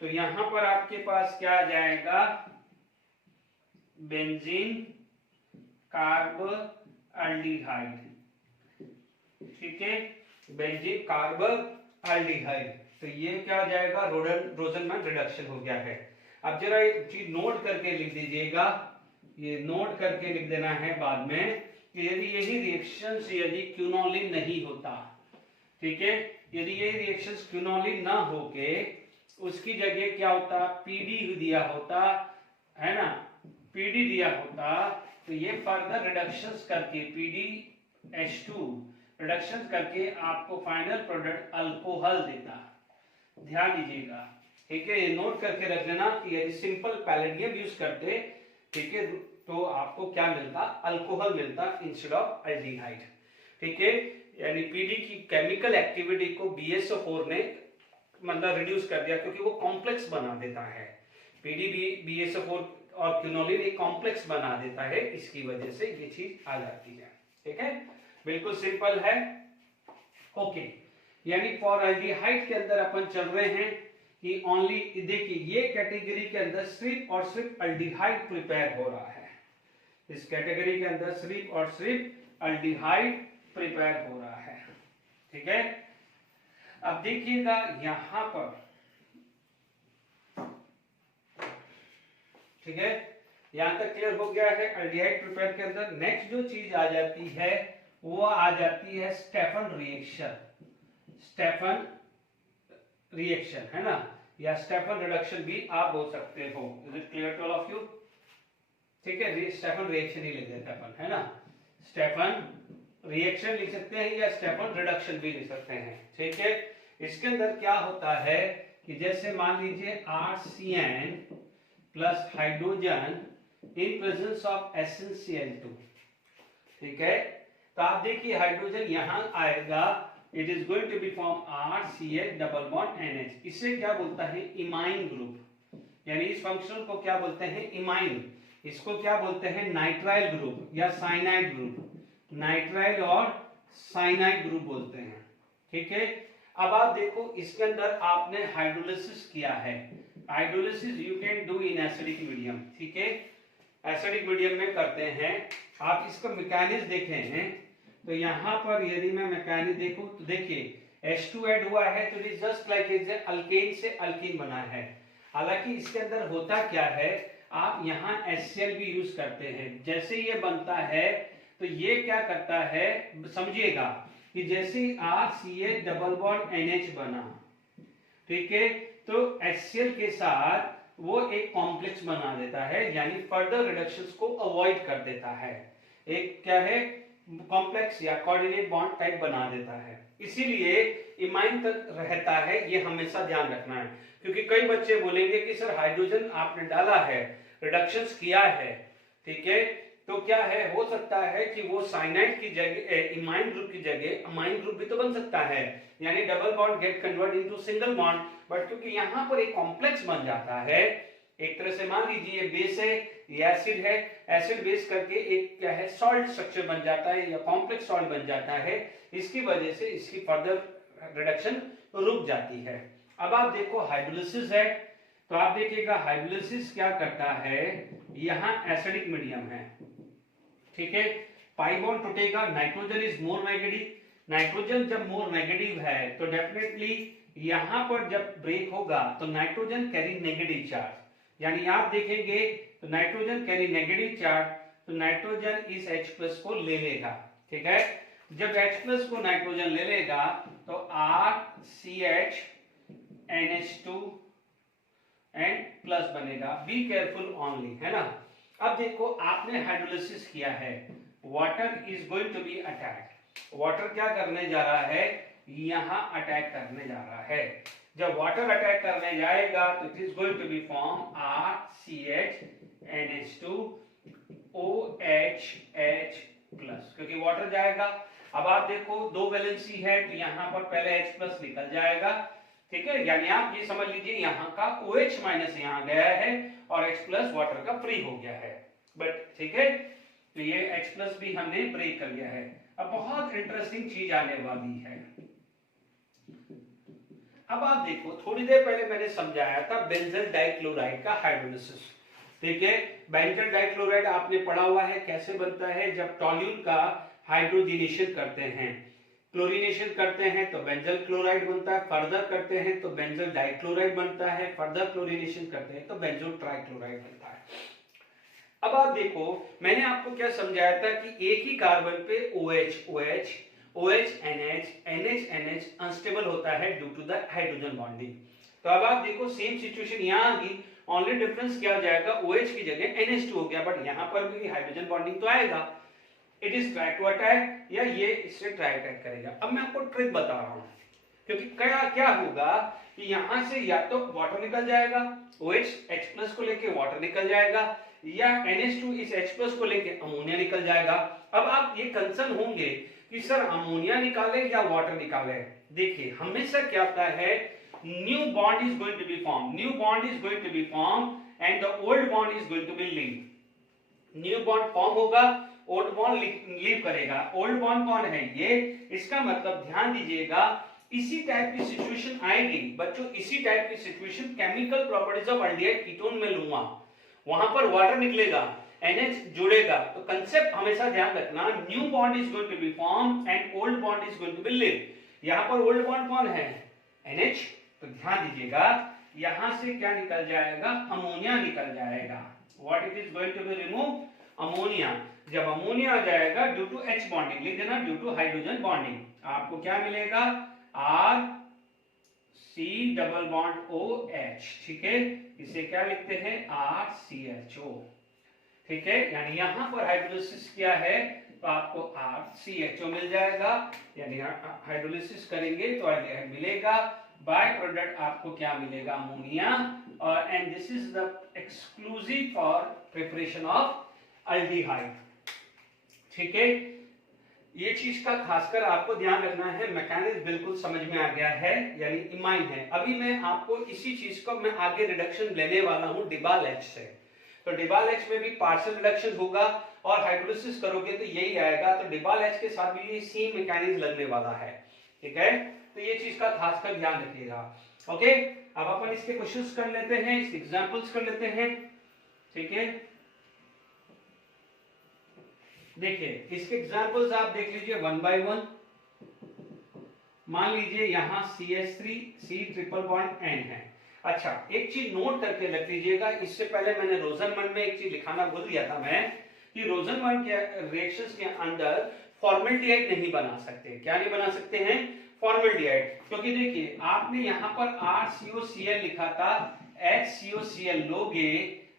तो यहां पर आपके पास क्या आ जाएगा? Benzene carb aldehyde. ठीक है, बेंजीन कार्ब एल्डिहाइड. तो ये क्या हो जाएगा? रोजनमैन रिडक्शन हो गया है. अब जरा एक चीज नोट करके लिख दीजिएगा, ये नोट करके लिख देना है बाद में कि यदि यही रिएक्शन यदि क्विनोलिन नहीं होता, ठीक है, यदि ये रिएक्शन क्विनोलिन ना होके उसकी जगह क्या होता? पीडी दिया होता है ना, पीडी दिया होता, तो ये फर्दर रिडक्शंस करके PdH2 रिडक्शन करके आपको फाइनल प्रोडक्ट अल्कोहल देता. ध्यान दीजिएगा, ठीक है, ये नोट करके रख लेना कि यदि सिंपल पैलेडियम यूज करते, ठीक है, तो आपको क्या मिलता? अल्कोहल मिलता इंस्टेड ऑफ एल्डिहाइड. ठीक है, यानी पीडी की केमिकल एक्टिविटी को BSO4 ने मतलब रिड्यूस कर दिया, क्योंकि वो कॉम्प्लेक्स बना देता है. BSO4 और क्विनोलिन एक कॉम्प्लेक्स बना देता है, इसकी वजह से ये चीज आ जाती है. ठीक है, बिल्कुल सिंपल है. ओके, यानी फॉर एल्डिहाइड के अंदर अपन चल रहे हैं कि ओनली, देखिए ये कैटेगरी के अंदर सिर्फ और सिर्फ एल्डिहाइड प्रिपेयर हो रहा है. इस कैटेगरी के अंदर सिर्फ और सिर्फ एल्डिहाइड प्रिपेयर हो रहा है. ठीक है, अब देखिएगा यहां पर, ठीक है, यहां तक क्लियर हो गया है एल्डिहाइड प्रिपेयर के अंदर. नेक्स्ट जो चीज आ जाती है वो आ जाती है स्टेफन रिएक्शन. स्टेफन रिएक्शन है ना, या स्टेफन रिडक्शन भी आप बोल सकते हो. Is it clear to all of you? ठीक है, स्टेफन रिएक्शन ही लिख देते हैं अपन, है ना. स्टेफन रिएक्शन लिख सकते हैं या स्टेफन रिडक्शन भी लिख सकते हैं. ठीक है, इसके अंदर क्या होता है कि जैसे मान लीजिए RCN plus hydrogen in presence of SnCl2. ठीक है, तो आप देखिए हाइड्रोजन यहां आएगा, it is going to be form RCH double bond NH. इसे क्या बोलता है? Imine group. यानी इस फंक्शनल को क्या बोलते हैं? इमाइन. इसको क्या बोलते हैं? नाइट्राइल ग्रुप या साइनाइड ग्रुप. नाइट्राइल और साइनाइड ग्रुप बोलते हैं. ठीक है, अब आप देखो इसके अंदर आपने हाइड्रोलिसिस किया है. Hydrolysis you can do in acidic medium. ठीक है, एसिडिक मीडियम में करते हैं. आप इसका मैकेनिज्म देखे हैं, तो यहां पर यदि मैं मैकेनिज्म देखूं तो देखिए H2 ऐड हुआ है, तो it is just like is alkane से अल्कीन बना है. हालांकि इसके अंदर होता क्या है, आप यहाँ HCl भी यूज करते हैं. जैसे ये बनता है तो ये क्या करता है, समझिएगा कि जैसे RCH डबल बॉन्ड NH बना, ठीक है, तो HCl के साथ वो एक कॉम्प्लेक्स बना देता है, यानी फर्दर रिडक्शंस को अवॉइड कर देता है. एक क्या है? कॉम्प्लेक्स या कोऑर्डिनेट बॉन्ड टाइप बना देता है. इसीलिए इमाइन तक रहता है, ये हमेशा ध्यान रखना है. क्योंकि कई बच्चे बोलेंगे कि सर हाइड्रोजन आपने डाला है, रिडक्शंस किया है, ठीक है, तो क्या है, हो सकता है कि वो साइनाइड की जगह इमाइन ग्रुप की जगह अमाइन ग्रुप भी तो बन सकता है, यानी double bond gate convert into single bond. But क्योंकि यहाँ पर एक कॉम्प्लेक्स बन जाता है, एक तरह से मान लीजिए बेस है, ये एसिड है, एसिड बेस करके एक क्या है, सॉल्ट स्ट्रक्चर बन जाता है या कॉम्प्लेक्स सॉल्ट बन जाता है. इसकी वजह से इसकी फर्दर रिडक्शन रुक जाती है. अब आप देखो हाइड्रोलिसिस है, तो आप देखिएगा हाइड्रोलिसिस क्या करता है, यहाँ एसिडिक मीडियम है, ठीक है, पाई बॉन्ड टूटेगा, nitrogen is more negative. Nitrogen जब मोर नेगेटिव है तो डेफिनेटली यहां पर जब ब्रेक होगा तो नाइट्रोजन कैरी नेगेटिव चार्ज, यानी आप देखेंगे तो नाइट्रोजन कैरी नेगेटिव चार्ज, तो नाइट्रोजन इस H+ को ले लेगा. ठीक है, जब H+ को नाइट्रोजन ले लेगा तो RCH NH2 एंड प्लस बनेगा. बी केयरफुल ओनली, है ना. अब देखो आपने हाइड्रोलिसिस किया है, water is going to be attack. Water क्या करने जा रहा है, यहां अटैक करने जा रहा है. जब वाटर अटैक करने जाएगा तो it is going to be form RCH NH2 OHH plus, क्योंकि वाटर जाएगा. अब आप देखो दो वैलेंसी है तो यहां पर पहले H+ निकल जाएगा. ठीक है, यानी आप ये समझ लीजिए यहाँ का OH- यहाँ गया है और H+ वाटर का फ्री हो गया है. बट ठीक है, तो ये H+ भी हमने ब्रेक कर लिया है। अब बहुत इंटरेस्टिंग चीज आने वाली है। अब आप देखो, थोड़ी देर पहले मैंने समझाया था बेंजल डाइक्लोराइड का हाइड्रोलिसिस। ठीक है, बेंजल डाइक्लोराइड आपने पढ़ा हुआ है कैसे बनता है। जब टॉल्यून का हाइड्रोजिनेशन करते हैं, क्लोरीनेशन करते हैं तो बेंजल क्लोराइड बनता है, फर्दर करते हैं तो बेंजल डाइक्लोराइड बनता है, फर्दर क्लोरीनेशन करते हैं तो बेंजो ट्राइक्लोराइड बनता है। अब आप देखो, मैंने आपको क्या समझाया था कि एक ही कार्बन पे OH NH अनस्टेबल होता है due to the hydrogen bonding. तो अब आप देखो सेम सिचुएशन यहाँ आ गई, ओनली डिफरेंस क्या हो जाएगा, OH की जगह NH2 हो गया, बट यहाँ पर भी हाइड्रोजन बॉन्डिंग तो आएगा। It is try to attack, या ये इससे ट्राई अटैक करेगा। अब मैं आपको ट्रिक बता रहा हूँ, क्योंकि क्या होगा कि यहाँ से या तो वाटर निकल जाएगा, OH H+ को लेके वाटर निकल जाएगा, या NH2 इस H+ को लेके अमोनिया निकल जाएगा। अब आप ये कंसर्न होंगे कि सर अमोनिया निकाले या वाटर निकाले। देखिए हमेशा क्या होता है, new bond is going to be form and the old bond is going to be leave. New bond फॉर्म होगा, ओल्ड बॉन्ड लीव करेगा। ओल्ड बॉन्ड कौन है, ये। इसका मतलब ध्यान दीजिएगा, इसी टाइप की सिचुएशन आएगी बच्चों, इसी टाइप की situation chemical properties of aldehyde ketone में लूंगा, वहां पर वाटर निकलेगा, NH जुड़ेगा। तो कंसेप्ट हमेशा ध्यान रखना, new bond is going to be form and old bond is going to be leave. यहां पर ओल्ड बॉन्ड कौन है, NH। तो ध्यान दीजिएगा, यहां से क्या निकल जाएगा, अमोनिया निकल जाएगा। What it is going to be remove, ammonia. जब अमोनिया आ जाएगा ड्यू टू H बॉन्डिंग, लिख देना ड्यू टू हाइड्रोजन बॉन्डिंग, आपको क्या मिलेगा, RC डबल बॉन्ड OH। ठीक है, इसे क्या लिखते हैं, RCHO। ठीक है, यानी यहां पर हाइड्रोलिसिस किया है तो आपको RCHO मिल जाएगा, यानी हाइड्रोलिसिस करेंगे तो एल्डिहाइड मिलेगा, बाय प्रोडक्ट आपको क्या मिलेगा, अमोनिया। और and this is the exclusive for preparation of aldehyde. ठीक है, ये चीज का खासकर आपको ध्यान रखना है। मैकेनिज्म बिल्कुल समझ में आ गया है, यानी इमाइन है। अभी मैं आपको इसी चीज को मैं आगे रिडक्शन लेने वाला हूं डिबाल H से। तो डिबाल H में भी पार्शियल रिडक्शन होगा और हाइड्रोलिसिस करोगे तो यही आएगा। तो डिबाल H के साथ भी ये सेम मैकेनिज्म लगने वाला है। ठीक है, तो ये चीज का खासकर ध्यान रखिएगा। ओके, अब अपन इसके क्वेश्चंस कर लेते हैं, इसके एग्जांपल्स कर लेते हैं। ठीक है, देखिए इसके एग्जांपल्स आप देख लीजिए 1 by 1। मान लीजिए यहां CH3 C triple bond N है। अच्छा, एक चीज नोट करके रख लीजिएगा, इससे पहले मैंने रोजनमंड में एक चीज दिखाना भूल गया था मैं, कि रोजनमंड के रिएक्शंस के अंदर फॉर्मल्डिहाइड नहीं बना सकते। क्या नहीं बना सकते हैं, फॉर्मल्डिहाइड। क्योंकि देखिए आपने यहाँ पर RCOCl लिखा था, HCOCl लोगे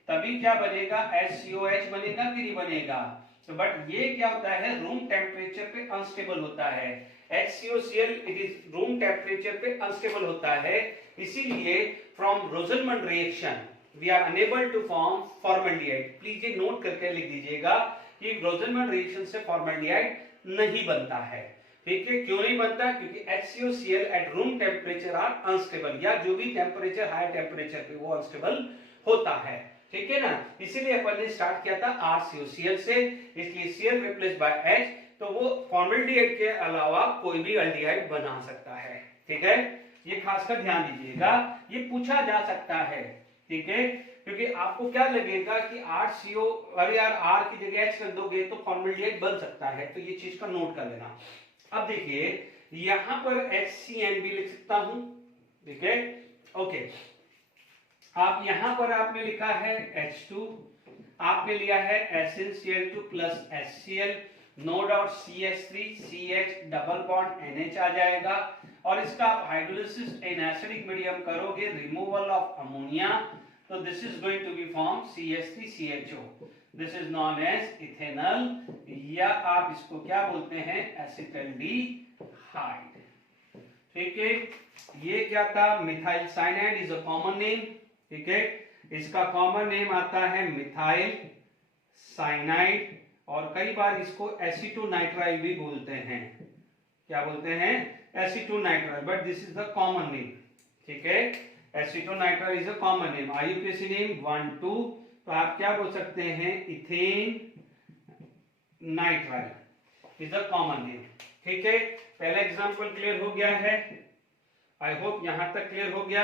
तभी क्या बनेगा, HCOH बनेगा कि नहीं बनेगा। तो बट ये क्या होता है, रूम टेम्परेचर पे अनस्टेबल होता है। HCOCl it is room temperature पे अनस्टेबल होता है, इसीलिए from Rosenmund reaction we are unable to form formaldehyde. Please ये नोट करके लिख दीजिएगा कि रोजनमंड रिएक्शन से फॉर्मल्डिहाइड नहीं बनता है। ठीक है, क्यों नहीं बनता, क्योंकि HCOCl at room temperature are unstable, या जो भी टेम्परेचर हायर टेम्परेचर पे वो अनस्टेबल होता है। ठीक है ना, इसीलिए अपन ने स्टार्ट किया था RCOCl से, इसलिए Cl रिप्लेस बाय H, तो वो फॉर्मल्डिहाइड के अलावा कोई भी एल्डिहाइड बना सकता है। ठीक है, ये खासकर ध्यान दीजिएगा, ये पूछा जा सकता है। ठीक है, क्योंकि आपको क्या लगेगा कि RCO, अरे यार R की जगह H रख दोगे तो फॉर्मल्डिहाइड बन सकता है, तो ये चीज का नोट कर लेना। अब देखिए यहां पर HCN भी लिख सकता हूं। ठीक है, ओके, आप यहां पर आपने लिखा है H2, आपने लिया है SnCl2 plus HCl, no doubt CH3 CH double bond NH आ जाएगा, और इसका आप हाइड्रोलिसिस इन एसिडिक मीडियम करोगे, रिमूवल ऑफ अमोनिया, तो this is going to be form CH3CHO, this is known as ethanol, या आप इसको क्या बोलते हैं, एसिटल्डिहाइड। ठीक है, ये क्या था, methyl cyanide is a common name. ठीक है, इसका कॉमन नेम आता है मिथाइल साइनाइड, और कई बार इसको एसीटोनाइट्राइल भी बोलते हैं। क्या बोलते हैं, acetonitrile, but this is the common name. ठीक है, acetonitrile is a common name. IUPAC name 1 2, तो आप क्या बोल सकते हैं, ethane nitrile is the common name. ठीक है, पहला एग्जांपल क्लियर हो गया है, आई होप यहां तक क्लियर हो गया।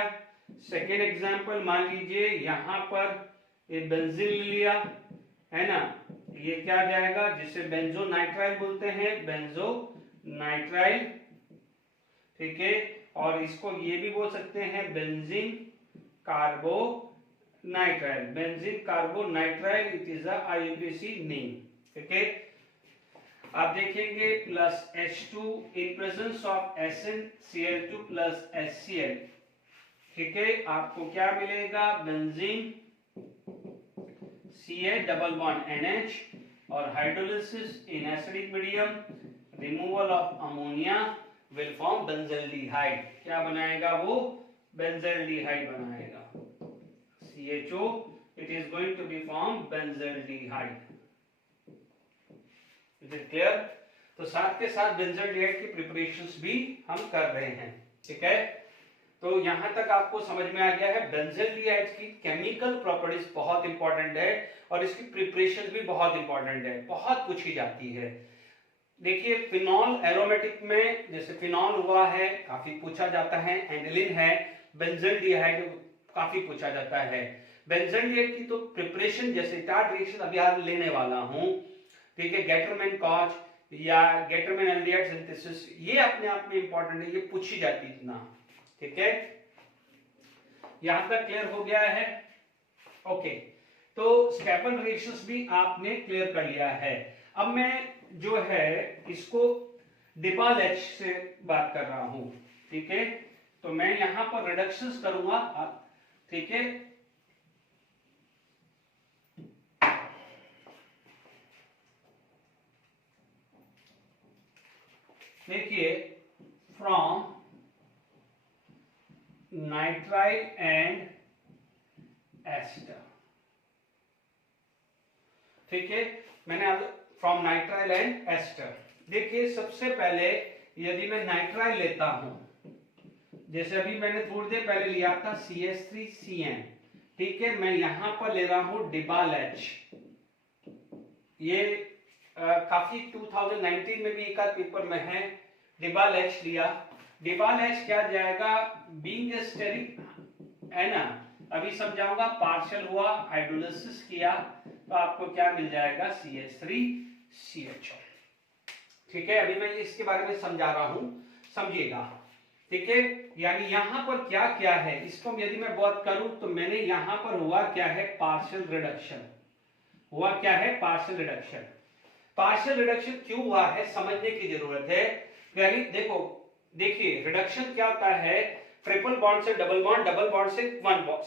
सेकेंड एग्जांपल, मान लीजिए यहां पर ये बेंजीन लिया है ना, ये क्या जाएगा, जिसे बेंजोनाइट्राइल बोलते हैं, बेंजोनाइट्राइल। ठीक है, और इसको ये भी बोल सकते हैं benzene carbonitrile, benzene carbonitrile, it is a IUPAC name. ठीक है, आप देखेंगे plus H2 in presence of SnCl2 plus HCl। ठीक है, आपको क्या मिलेगा, benzene Ca double bond NH, और hydrolysis in acidic medium, removal of ammonia will form benzaldehyde. क्या बनाएगा वो, बेंजल्डिहाइड बनाएगा, CHO, it is going to be form benzaldehyde. Is it clear? तो साथ के साथ बेंजल्डिहाइड की प्रिपरेशंस भी हम कर रहे हैं। ठीक है, तो यहां तक आपको समझ में आ गया है बेंजल्डिहाइड की केमिकल प्रॉपर्टीज बहुत इंपॉर्टेंट है और इसकी प्रिपरेशन भी बहुत इंपॉर्टेंट है, बहुत पूछी जाती है। देखिए फिनॉल एरोमेटिक में जैसे फिनॉल हुआ है, काफी पूछा जाता है, एनिलीन है, बेंजल्डिहाइड काफी पूछा जाता है। बेंजल्डिहाइड की तो प्रिपरेशन जैसे टार्ट रिएक्शन अभी आप लेने वाला हूं, ठीक है, गेटरमैन कॉच या गेटरमैन एल्डिहाइड सिंथेसिस, ये अपने आप में इंपॉर्टेंट है, ये पूछी जाती इतना। ठीक है, यहां तक क्लियर हो गया है? ओके, तो स्टेफन रिएक्शंस भी आपने क्लियर कर लिया है। अब मैं जो है इसको डिबाल-H से बात कर रहा हूं। ठीक है, तो मैं यहां पर रिडक्शंस करूंगा। ठीक है, देखिए फ्रॉम नाइट्राइल एंड एस्टर। ठीक है, मैंने अब फ्रॉम नाइट्राइल एंड एस्टर, देखिए सबसे पहले यदि मैं नाइट्राइल लेता हूं, जैसे अभी मैंने थोड़ी देर पहले लिया था CH3CN। ठीक है, मैं यहां पर ले रहा हूं डिबाल-H। ये काफी 2019 में भी एक आध पेपर में है, डिबाल-H लिया। डिबाल-H क्या जाएगा, बीइंग स्टेरिक है ना, अभी समझाऊंगा, पार्शियल हुआ, हाइड्रोलिसिस किया तो आपको क्या मिल जाएगा, CH3CHO। ठीक है, अभी मैं इसके बारे में समझा रहा हूं, समझिएगा। ठीक है, यानी यहां पर क्या क्या है, इसको यदि मैं बात करूं तो मैंने यहां पर हुआ क्या है, पार्शियल रिडक्शन हुआ। क्या है, पार्शियल रिडक्शन। पार्शियल रिडक्शन क्यों हुआ है समझने की जरूरत है। यानी देखो, देखिए रिडक्शन क्या होता है, ट्रिपल बॉन्ड से डबल बॉन्ड, डबल बॉन्ड से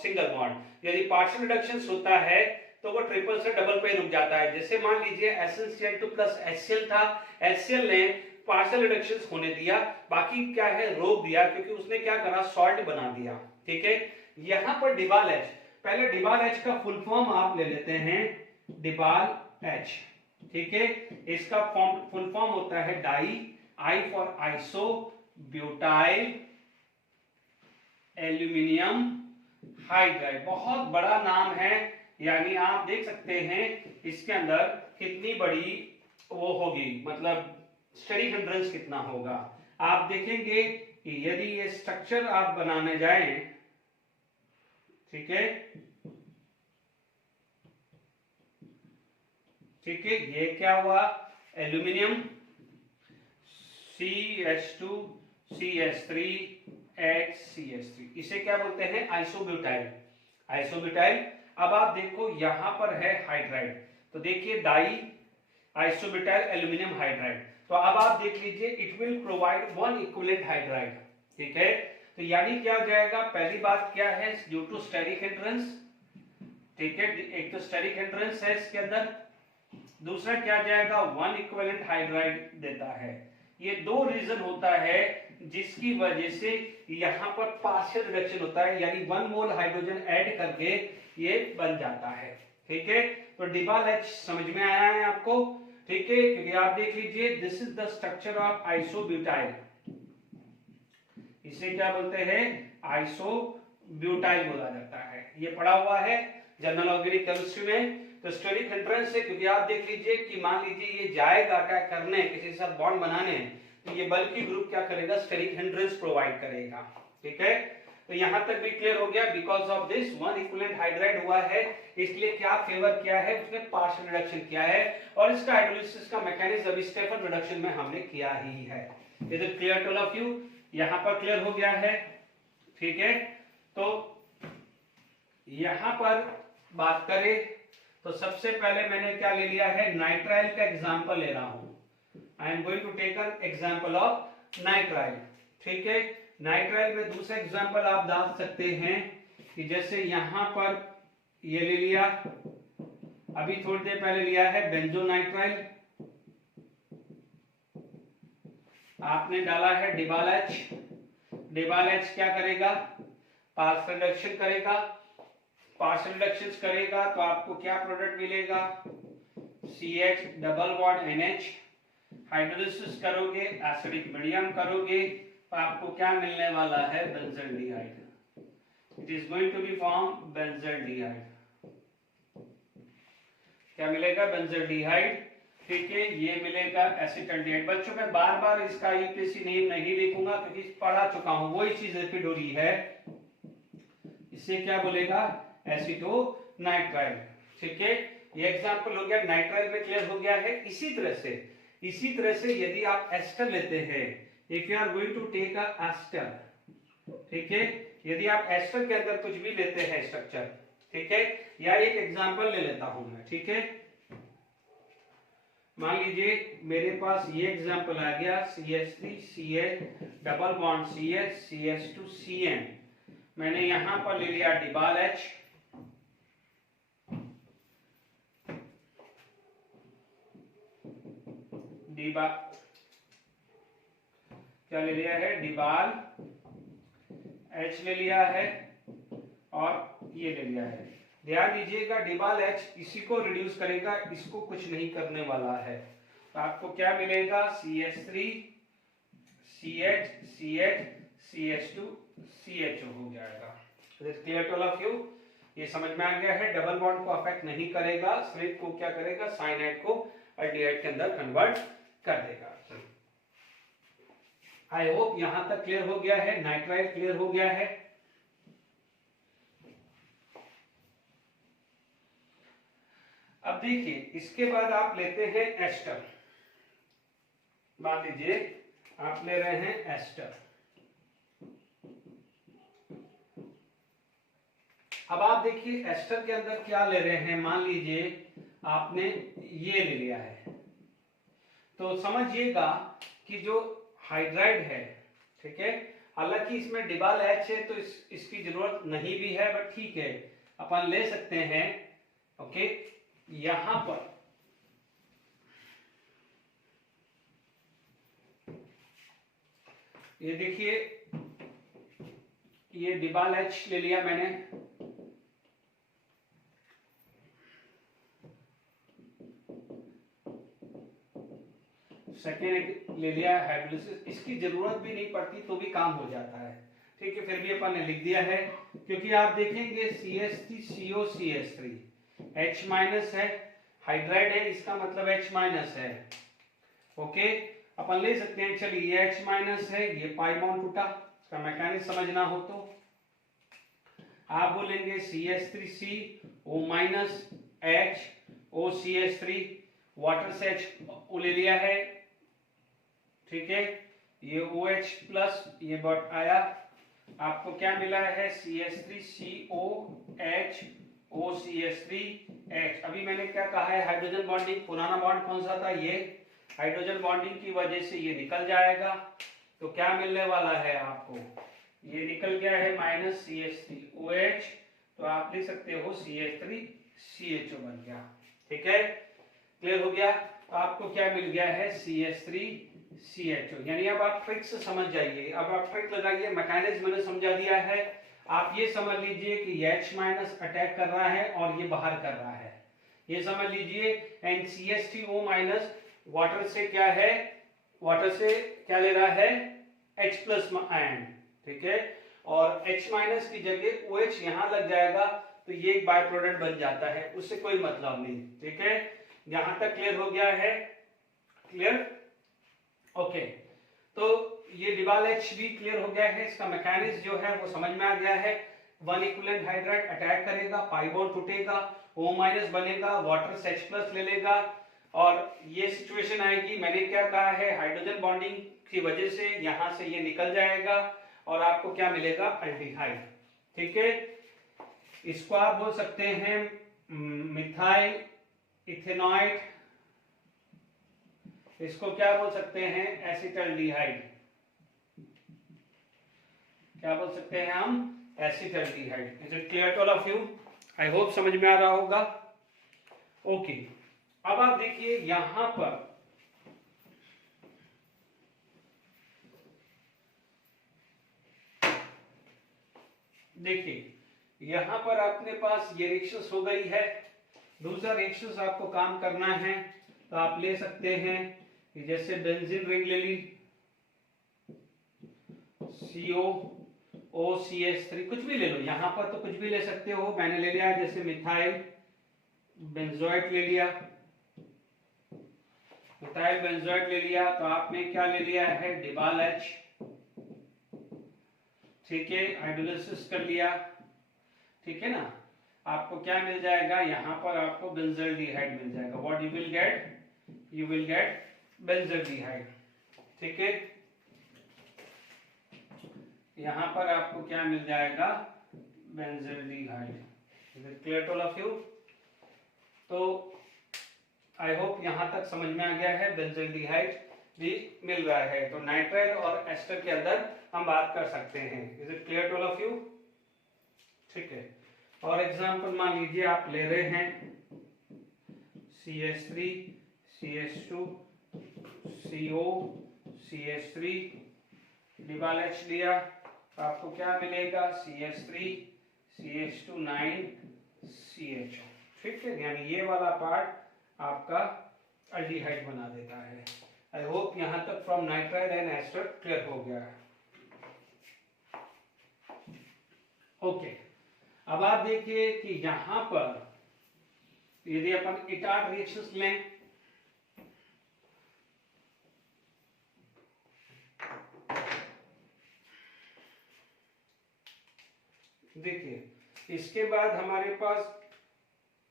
सिंगल बॉन्ड। यदि पार्शियल रिडक्शन होता है तो वो ट्रिपल से डबल पे रुक जाता है। जैसे मान लीजिए SnCl2 प्लस HCl था, HCl ने पार्शियल रिडक्शन होने दिया, बाकी क्या है रोक दिया, क्योंकि उसने क्या करा, सॉल्ट बना दिया। ठीक है, यहां पर डिबाल-H, पहले डिबाल-H का फुल फॉर्म आप ले लेते हैं, डिबाल-H। ठीक है, इसका फुल फॉर्म होता है di, I for iso butyl aluminium hydride. बहुत बड़ा नाम है, यानी आप देख सकते हैं इसके अंदर कितनी बड़ी वो होगी, मतलब स्टेरिक हिंड्रेंस कितना होगा। आप देखेंगे कि यदि ये स्ट्रक्चर आप बनाने जाएं, ठीक है, ठीक है, ये क्या हुआ, एल्यूमिनियम CH2 CH3 HCH3, इसे क्या बोलते हैं, आइसोब्यूटाइल, आइसोब्यूटाइल। अब आप देखो यहां पर है हाइड्राइड, तो देखिए डाई आइसोब्यूटाइल एल्यूमिनियम हाइड्राइड। तो अब आप देख लीजिए it will provide one equivalent hydride. ठीक है, तो यानी क्या हो जाएगा, पहली बात क्या है, ड्यू टू स्टेरिक हिंड्रेंस। ठीक है, एक तो स्टेरिक हिंड्रेंस है इसके अंदर, दूसरा क्या जाएगा, वन इक्विवेलेंट हाइड्राइड देता है। ये दो रीजन होता है जिसकी वजह से यहां पर पार्शियल रिडक्शन होता है, यानी 1 मोल हाइड्रोजन ऐड करके ये बन जाता है। ठीक है, तो डिबाल-H समझ में आया है आपको? ठीक है, क्योंकि आप देख लीजिए this is the structure of isobutyl, इसे क्या बोलते हैं, आइसोब्यूटाइल बोला जाता है। ये पढ़ा हुआ है जनरल ऑर्गेनिक केमिस्ट्री में। तो स्टेरिक हिंड्रेंस है, क्योंकि आप देख लीजिए कि मान लीजिए ये जाएगा अटैक करने, किसी के साथ बॉन्ड बनाने, तो ये बल्कि ग्रुप क्या करेगा, स्टेरिक हिंड्रेंस प्रोवाइड करेगा। ठीक है, तो यहां तक भी क्लियर हो गया। Because of this one equivalent hydride हुआ है, इसलिए क्या फेवर किया है उसने, पार्शियल रिडक्शन किया है, और इसका हाइड्रोलिसिस का मैकेनिज्म अभी स्टेफन रिडक्शन में हमने किया ही है। Is it clear to all of you? यहां पर क्लियर हो गया है। ठीक है, तो यहां पर बात करें तो सबसे पहले मैंने क्या ले लिया है, नाइट्राइल का एग्जांपल ले रहा हूं। I am going to take an example of nitrile. ठीक है, नाइट्राइल में दूसरा एग्जांपल आप डाल सकते हैं कि जैसे यहां पर ये ले लिया, अभी थोड़ी देर पहले लिया है बेंजोनाइट्राइल, आपने डाला है डिबाल एच। डिबाल एच क्या करेगा, पार्शियल रिडक्शन करेगा। पार्शियल रिडक्शन करेगा तो आपको क्या प्रोडक्ट मिलेगा, CH double bond NH। Hydrolysis करोगे, एसिडिक मीडियम करोगे, तो आपको क्या मिलने वाला है, benzaldehyde. It is going to be form benzaldehyde. क्या मिलेगा, बेंजल्डिहाइड। ठीक है, ये मिलेगा एसिटल्डिहाइड। बच्चों मैं बार बार इसका यूपीएससी नेम नहीं लिखूंगा क्योंकि पढ़ा चुका हूं, वही चीज रिपीट हो रही है। इसे क्या बोलेगा, एसिटोनाइट्राइल। ठीक है, ये एग्जांपल हो गया, नाइट्राइल में क्लियर हो गया है। इसी तरह से यदि आप एस्टर लेते हैं, if you are going to take a ester, ठीक है, यदि आप एस्टर के अंदर कुछ भी लेते हैं स्ट्रक्चर, ठीक है, या एक एग्जांपल ले लेता हूं मैं। ठीक है, मान लीजिए मेरे पास ये एग्जांपल आ गया, CH3 CH double bond CH CH2 CN। मैंने यहां पर ले लिया डिबाल H, क्या ले लिया है, डिबाल H ले लिया है, और ये ले लिया है। ध्यान दीजिएगा, डिबाल H इसी को रिड्यूस करेगा, इसको कुछ नहीं करने वाला है। तो आपको क्या मिलेगा, CH3 CH CH CH2 CHO हो जाएगा। Clear to all of you? ये समझ में आ गया है, डबल बॉन्ड को अफेक्ट नहीं करेगा, सिर्फ को क्या करेगा, साइनाइड को एल्डिहाइड के अंदर कन्वर्ट कर देगा। आई होप यहां तक क्लियर हो गया है, नाइट्राइल क्लियर हो गया है। अब देखिए, इसके बाद आप लेते हैं एस्टर। मान लीजिए आप ले रहे हैं एस्टर। अब आप देखिए एस्टर के अंदर क्या ले रहे हैं, मान लीजिए आपने ये ले लिया है, तो समझिएगा कि जो हाइड्राइड है, ठीक है, हालांकि इसमें डिबाल H है तो इसकी जरूरत नहीं भी है, बट ठीक है अपन ले सकते हैं। ओके, यहां पर ये देखिए, ये डिबाल H ले लिया मैंने, सेकेंड ले लिया हाइड्रोलिसिस, इसकी जरूरत भी नहीं पड़ती तो भी काम हो जाता है। ठीक है, फिर भी अपन ने लिख दिया है, क्योंकि आप देखेंगे CH3 CO CH3 H minus है, हाइड्राइड है, इसका मतलब H माइनस है। ओके, अपन ले सकते हैं, चलिए ये H माइनस है, ये पाई बॉन्ड टूटा, इसका मैकेनिज्म समझना हो तो आप बोलेंगे CH3C O minus H O CH3, water से H ले लिया है, ठीक है, ये OH प्लस ये बॉट आया, आपको क्या मिला है, CH3COH OCH3H। अभी मैंने क्या कहा है, हाइड्रोजन बॉन्डिंग, पुराना बॉन्ड कौन सा था, ये हाइड्रोजन बॉन्डिंग की वजह से ये निकल जाएगा, तो क्या मिलने वाला है आपको, ये निकल गया है माइनस CH3OH, तो आप लिख सकते हो CH3CHO बन गया। ठीक है, क्लियर हो गया? तो आपको क्या मिल गया है, CH3CHO। यानी अब आप ट्रिक से समझ जाइए, अब आप ट्रिक लगाइए, मैकेनिज्म मैंने समझा दिया है। आप ये समझ लीजिए कि H माइनस अटैक कर रहा है और ये बाहर कर रहा है, ये समझ लीजिए। एंड CH3O माइनस वाटर से क्या है, वाटर से क्या ले रहा है, H प्लस आयन, ठीक है, और H माइनस की जगह OH यहां लग जाएगा, तो ये एक बाय प्रोडक्ट बन जाता है, उससे कोई मतलब नहीं। ठीक है, यहां तक क्लियर हो गया है? क्लियर? ओके, तो ये डिबाल एच भी क्लियर हो गया है, इसका मैकेनिज्म जो है वो समझ में आ गया है। वन इक्विवेलेंट हाइड्राइड अटैक करेगा, पाई बॉन्ड टूटेगा, O- बनेगा, वाटर से H+ ले लेगा और ये सिचुएशन आएगी। मैंने क्या कहा है, हाइड्रोजन बॉन्डिंग की वजह से यहां से ये निकल जाएगा और आपको क्या मिलेगा, अल्डिहाइड। ठीक है, इसको आप बोल सकते हैं मिथाइल इथेनॉइड, इसको क्या बोल सकते हैं, एसिटल्डिहाइड। क्या बोल सकते हैं हम, acetaldehyde. Is it clear to all of you? I hope समझ में आ रहा होगा। ओके, अब आप देखिए यहां पर देखिए यहां पर अपने पास ये रिएक्शंस हो गई है। दूसरा रिएक्शंस आपको काम करना है तो आप ले सकते हैं कि जैसे बेंजीन रिंग ले ली, COOCH3, कुछ भी ले लो, यहां पर तो कुछ भी ले सकते हो। मैंने ले लिया जैसे मिथाइल बेंजोएट ले लिया, मिथाइल बेंजोएट ले लिया, तो आपने क्या ले लिया है, डिबाल एच। ठीक है, हाइड्रोलिसिस कर लिया। ठीक है ना, आपको क्या मिल जाएगा, यहां पर आपको बेंजल्डिहाइड मिल जाएगा। What you will get, you will get benzaldehyde. ठीक है, यहां पर आपको क्या मिल जाएगा, benzaldehyde. Is it clear to all of you? तो आई होप यहां तक समझ में आ गया है, बेंजल्डिहाइड भी मिल रहा है। तो नाइट्राइल और एस्टर के अंदर हम बात कर सकते हैं। Is it clear to all of you? ठीक है, और एग्जांपल मान लीजिए आप ले रहे हैं CH3 CH2 CO CH3 डिबाल H लिया, तो आपको क्या मिलेगा, CH3 CH2 9 CHO। ठीक है, यानी ये वाला पार्ट आपका अल्डिहाइड बना देता है। आई होप यहां तक from nitrile and ester clear हो गया है। ओके, अब आप देखिए कि यहां पर यदि अपन इटार्ड रिएक्शंस लें, देखिए इसके बाद हमारे पास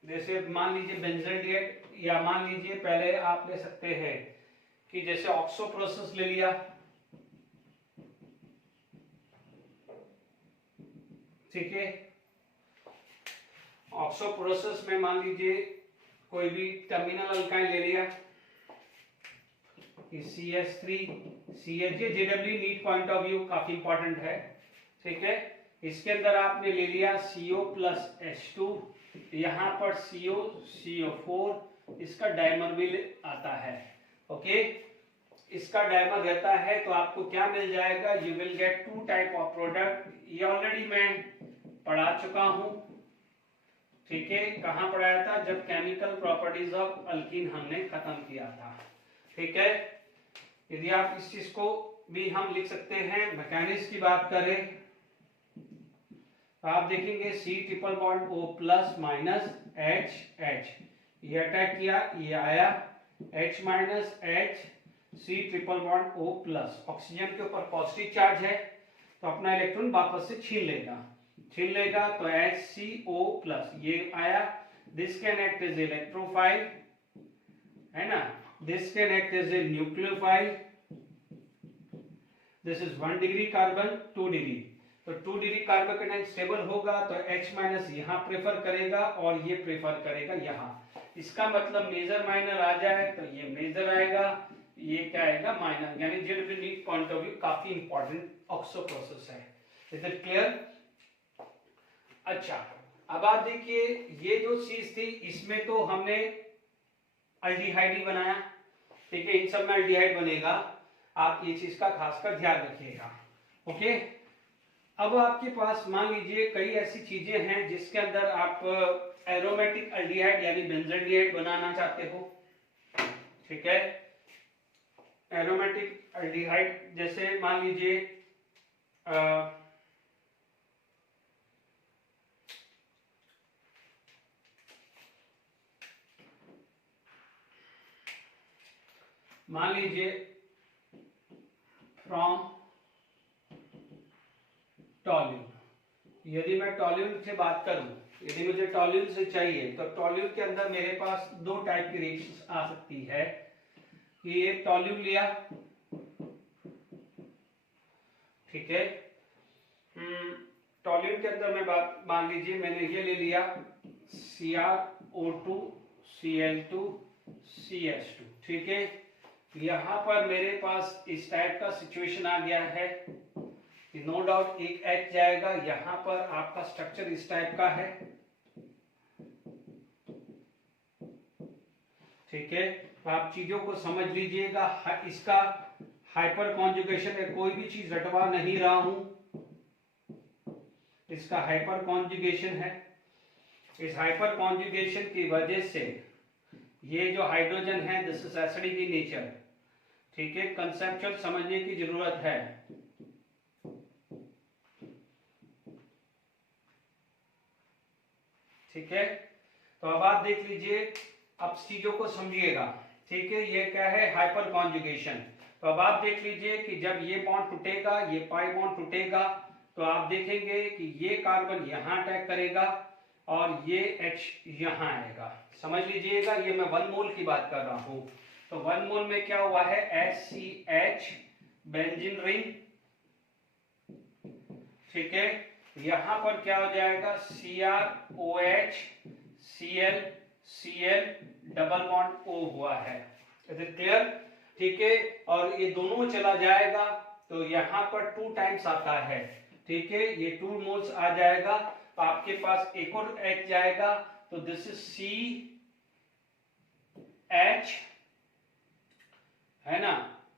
जैसे मान लीजिए बेंजल्डिहाइड, या मान लीजिए पहले आप ले सकते हैं कि जैसे ऑक्सो प्रोसेस ले लिया। ठीक है, ऑक्सो प्रोसेस में मान लीजिए कोई भी टर्मिनल अल्काइन ले लिया कि CH3 CH, JW NEET point of view काफी इंपॉर्टेंट है। ठीक है, इसके अंदर आपने ले लिया CO प्लस H2, यहां पर CO4, इसका डायमर भी आता है। ओके, इसका डायमर रहता है, तो आपको क्या मिल जाएगा, you will get two type of product. ये ऑलरेडी मैं पढ़ा चुका हूं। ठीक है, कहां पढ़ाया था, जब केमिकल प्रॉपर्टीज ऑफ अल्कीन हमने खत्म किया था। ठीक है, यदि आप इस चीज को भी हम लिख सकते हैं, मैकेनिज्म की बात करें तो आप देखेंगे C triple bond O+ minus H, ये अटैक किया, ये आया H minus H, C triple bond O+, oxygen के ऊपर पॉजिटिव चार्ज है तो अपना इलेक्ट्रॉन वापस से छीन लेगा, तो HCO+, ये आया। This can act as electrophile, है ना, this can act as a nucleophile. This is 1 degree carbon, 2 degree, तो 2 डिग्री कार्बन कैटायन स्टेबल होगा तो H माइनस यहाँ प्रेफर करेगा और ये प्रेफर करेगा यहाँ। इसका मतलब मेजर माइनर आ जाए तो ये मेजर आएगा, ये क्या आएगा, माइनर। यानी J W NEET point of view काफी इंपॉर्टेंट ऑक्सो प्रोसेस है। Is it clear? अच्छा, अब आप देखिए ये जो चीज थी इसमें तो हमने अल्डिहाइड ही बनाया। ठीक है, इन सब में अल्डिहाइड बनेगा, आप ये चीज का खासकर ध्यान रखिएगा। ओके, अब आपके पास मान लीजिए कई ऐसी चीजें हैं जिसके अंदर आप एरोमेटिक अल्डिहाइड यानी बेंजल्डिहाइड बनाना चाहते हो। ठीक है, एरोमेटिक अल्डिहाइड जैसे मान लीजिए मान लीजिए फ्रॉम टॉल्यून, यदि मैं टॉल्यून से बात करूं, यदि मुझे टॉल्यून से चाहिए तो टॉल्यून के अंदर मेरे पास दो टाइप की रिएक्शंस आ सकती है कि एक टॉल्यून लिया, ठीक है, टॉल्यून के अंदर मैं बात मान लीजिए मैंने ये ले लिया CrO2 Cl2 CH2, ठीक है, यहां पर मेरे पास इस टाइप का सिचुएशन आ गया है कि नो डाउट एक H जाएगा, यहां पर आपका स्ट्रक्चर इस टाइप का है, ठीक है, आप चीजों को समझ लीजिएगा, इसका हाइपर कॉन्जुगेशन है, कोई भी चीज रटवा नहीं रहा हूं, इसका हाइपर कॉन्जुगेशन है, इस हाइपर कॉन्जुगेशन की वजह से ये जो हाइड्रोजन है this is acidic in nature, ठीक है, कंसेप्चुअल समझने की जरूरत है, ठीक है, तो अब आप देख लीजिए, अब चीजों को समझिएगा, ठीक है, ये क्या है हाइपर कॉन्जुगेशन, तो अब आप देख लीजिए कि जब ये बॉन्ड टूटेगा, ये पाई बॉन्ड टूटेगा, तो आप देखेंगे कि ये कार्बन यहां अटैक करेगा और ये H यहां आएगा, समझ लीजिएगा, ये मैं 1 मोल की बात कर रहा हूं, तो 1 मोल में क्या हुआ है HCH बेंजीन रिंग, ठीक है, यहां पर क्या हो जाएगा CrOH Cl Cl double bond O हुआ है, इज इट क्लियर, ठीक है, और ये दोनों चला जाएगा तो यहां पर 2 टाइम्स आता है, ठीक है, ये 2 मोल्स आ जाएगा, तो आपके पास एक और H जाएगा, तो दिस इज CH, है ना,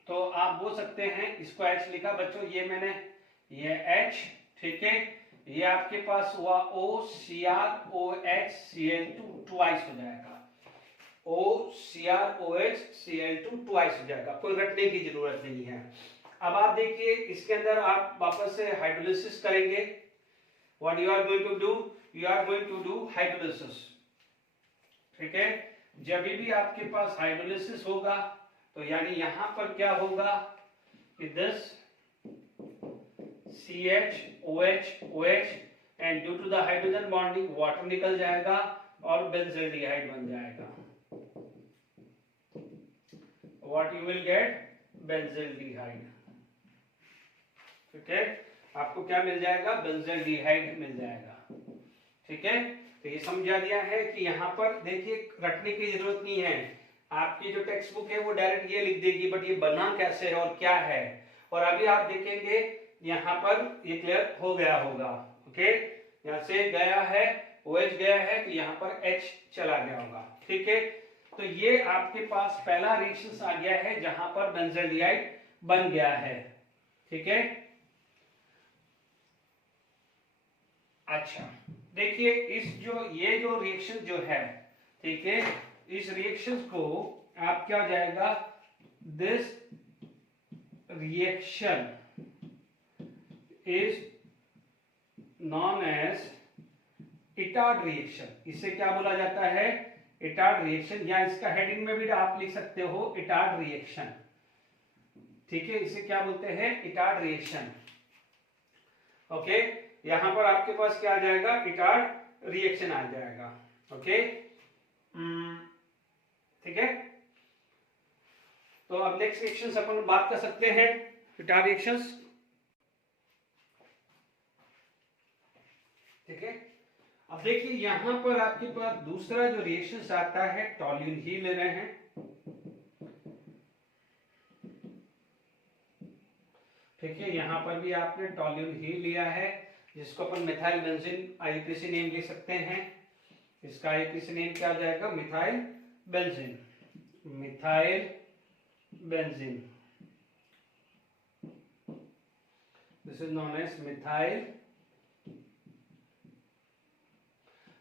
तो आप बोल सकते हैं, इसको H लिखा बच्चों, ये मैंने ये H, ठीक है, ये आपके पास हुआ OCrOH Cl2 ट्वाइस हो जाएगा, OCrOH Cl2 ट्वाइस हो जाएगा, कोई रटने की जरूरत नहीं है। अब आप देखिए इसके अंदर आप वापस से हाइड्रोलिसिस करेंगे, what you are going to do, you are going to do hydrolysis, ठीक है, जब भी आपके पास हाइड्रोलिसिस होगा तो यानी यहां पर क्या होगा कि this CH OH OH and due to the hydrogen bonding water निकल जाएगा और बेंजील्डिहाइड बन जाएगा, what you will get benzaldehyde, ठीक है, आपको क्या मिल जाएगा बेंजील्डिहाइड मिल जाएगा, ठीक है, तो ये समझा दिया है कि यहाँ पर देखिए रटने की जरूरत नहीं है, आपकी जो टेक्स्ट बुक है वो डायरेक्ट ये लिख देगी, बट ये बना कैसे है और क्या है, और अभी आप देखेंगे यहाँ पर ये क्लियर हो गया होगा, ओके, यहाँ से गया है OH गया है तो यहाँ पर H चला गया होगा, ठीक है, तो ये आपके पास पहला रिएक्शन आ गया है जहां पर बेंजील्डिहाइड बन गया है, ठीक है, अच्छा देखिए ये जो रिएक्शन जो है, ठीक है, इस रिएक्शन को आप क्या हो जाएगा, this reaction is known as Etard reaction, इसे क्या बोला जाता है इटार्ड रिएक्शन, या इसका हेडिंग में भी आप लिख सकते हो इटार्ड रिएक्शन, ठीक है, इसे क्या बोलते हैं इटार्ड रिएक्शन, ओके, यहां पर आपके पास क्या आ जाएगा इटार्ड रिएक्शन आ जाएगा, ओके, ठीक है, तो अब नेक्स्ट रिएक्शंस अपन बात कर सकते हैं इटार्ड रिएक्शंस, ठीक है, अब देखिए यहां पर आपके पास दूसरा जो रिएक्शन आता है टॉल्यून ही ले रहे हैं, ठीक है, यहां पर भी आपने टॉल्यून ही लिया है जिसको अपन मिथाइल बेंजीन IUPAC नेम ले सकते हैं, इसका IUPAC नेम क्या हो जाएगा methyl benzene, methyl benzene, this is known as methyl,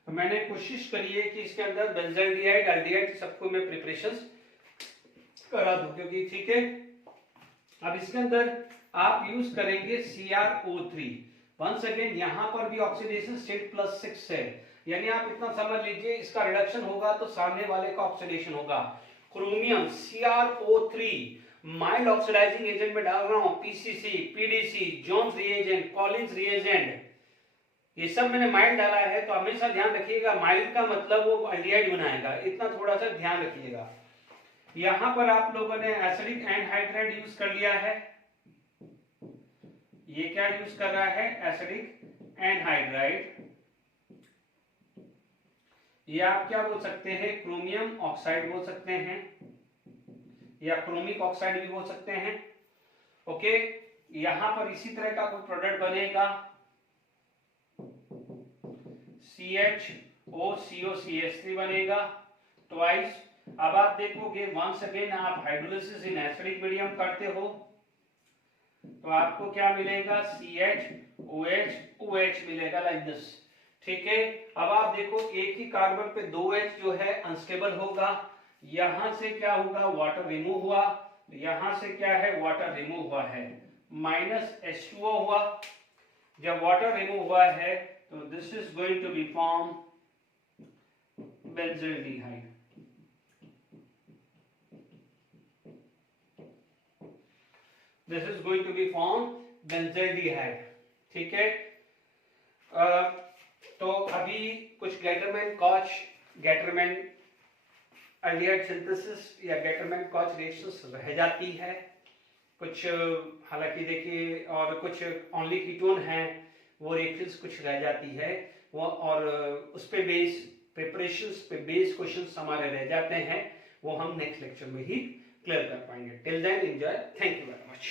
तो मैंने कोशिश करी है कि इसके अंदर बेंजील्डिहाइड एल्डिहाइड सबको मैं प्रिपरेशंस करा दूं, क्योंकि ठीक है, अब इसके अंदर आप यूज करेंगे CrO3, वंस अगेन यहां पर भी ऑक्सीडेशन स्टेट +6 है, यानी आप इतना समझ लीजिए इसका रिडक्शन होगा तो सामने वाले का ऑक्सीडेशन होगा, chromium CrO3 mild oxidising agent में डाल रहा हूं PCC, PDC, Jones reagent, Collins reagent, ये सब मैंने माइल्ड डाला है। तो हमेशा ध्यान रखिएगा माइल्ड का मतलब वो एल्डिहाइड बनाएगा, इतना थोड़ा सा ध्यान रखिएगा। यहां पर आप लोगों ने एसिडिक एनहाइड्राइड यूज कर लिया है, ये क्या यूज कर रहा है, एसिडिक एनहाइड्राइड, ये आप क्या बोल सकते हैं, क्रोमियम ऑक्साइड बोल सकते हैं या क्रोमिक ऑक्साइड भी बोल सकते हैं। ओके, यहां पर इसी तरह का कोई प्रोडक्ट बनेगा CHOCOCH3 बनेगा ट्वाइस। अब आप देखोगे वंस अगेन आप हाइड्रोलिसिस इन एसिडिक मीडियम करते हो तो आपको क्या मिलेगा, CHOH मिलेगा लाइक दिस। ठीक है, अब आप देखो एक ही कार्बन पे 2H जो है अनस्टेबल होगा, यहां से क्या होगा, वाटर रिमूव हुआ, यहां से क्या है, वाटर रिमूव हुआ है, -H2O हुआ। जब वाटर रिमूव हुआ है तो this is going to be form benzaldehyde. This is going to be form benzaldehyde. ठीक है, तो अभी कुछ Gattermann Koch, Gattermann aldehyde synthesis या गैटरमैन कॉच रिएक्शंस रह जाती है कुछ, हालांकि देखिए, और कुछ ओनली कीटोन हैं वो रिएक्शंस कुछ रह जाती है वो, और उस पे बेस प्रिपरेशंस पे बेस क्वेश्चंस हमारे रह जाते हैं, वो हम नेक्स्ट लेक्चर में ही क्लियर कर पाएंगे। Till then enjoy, thank you very much.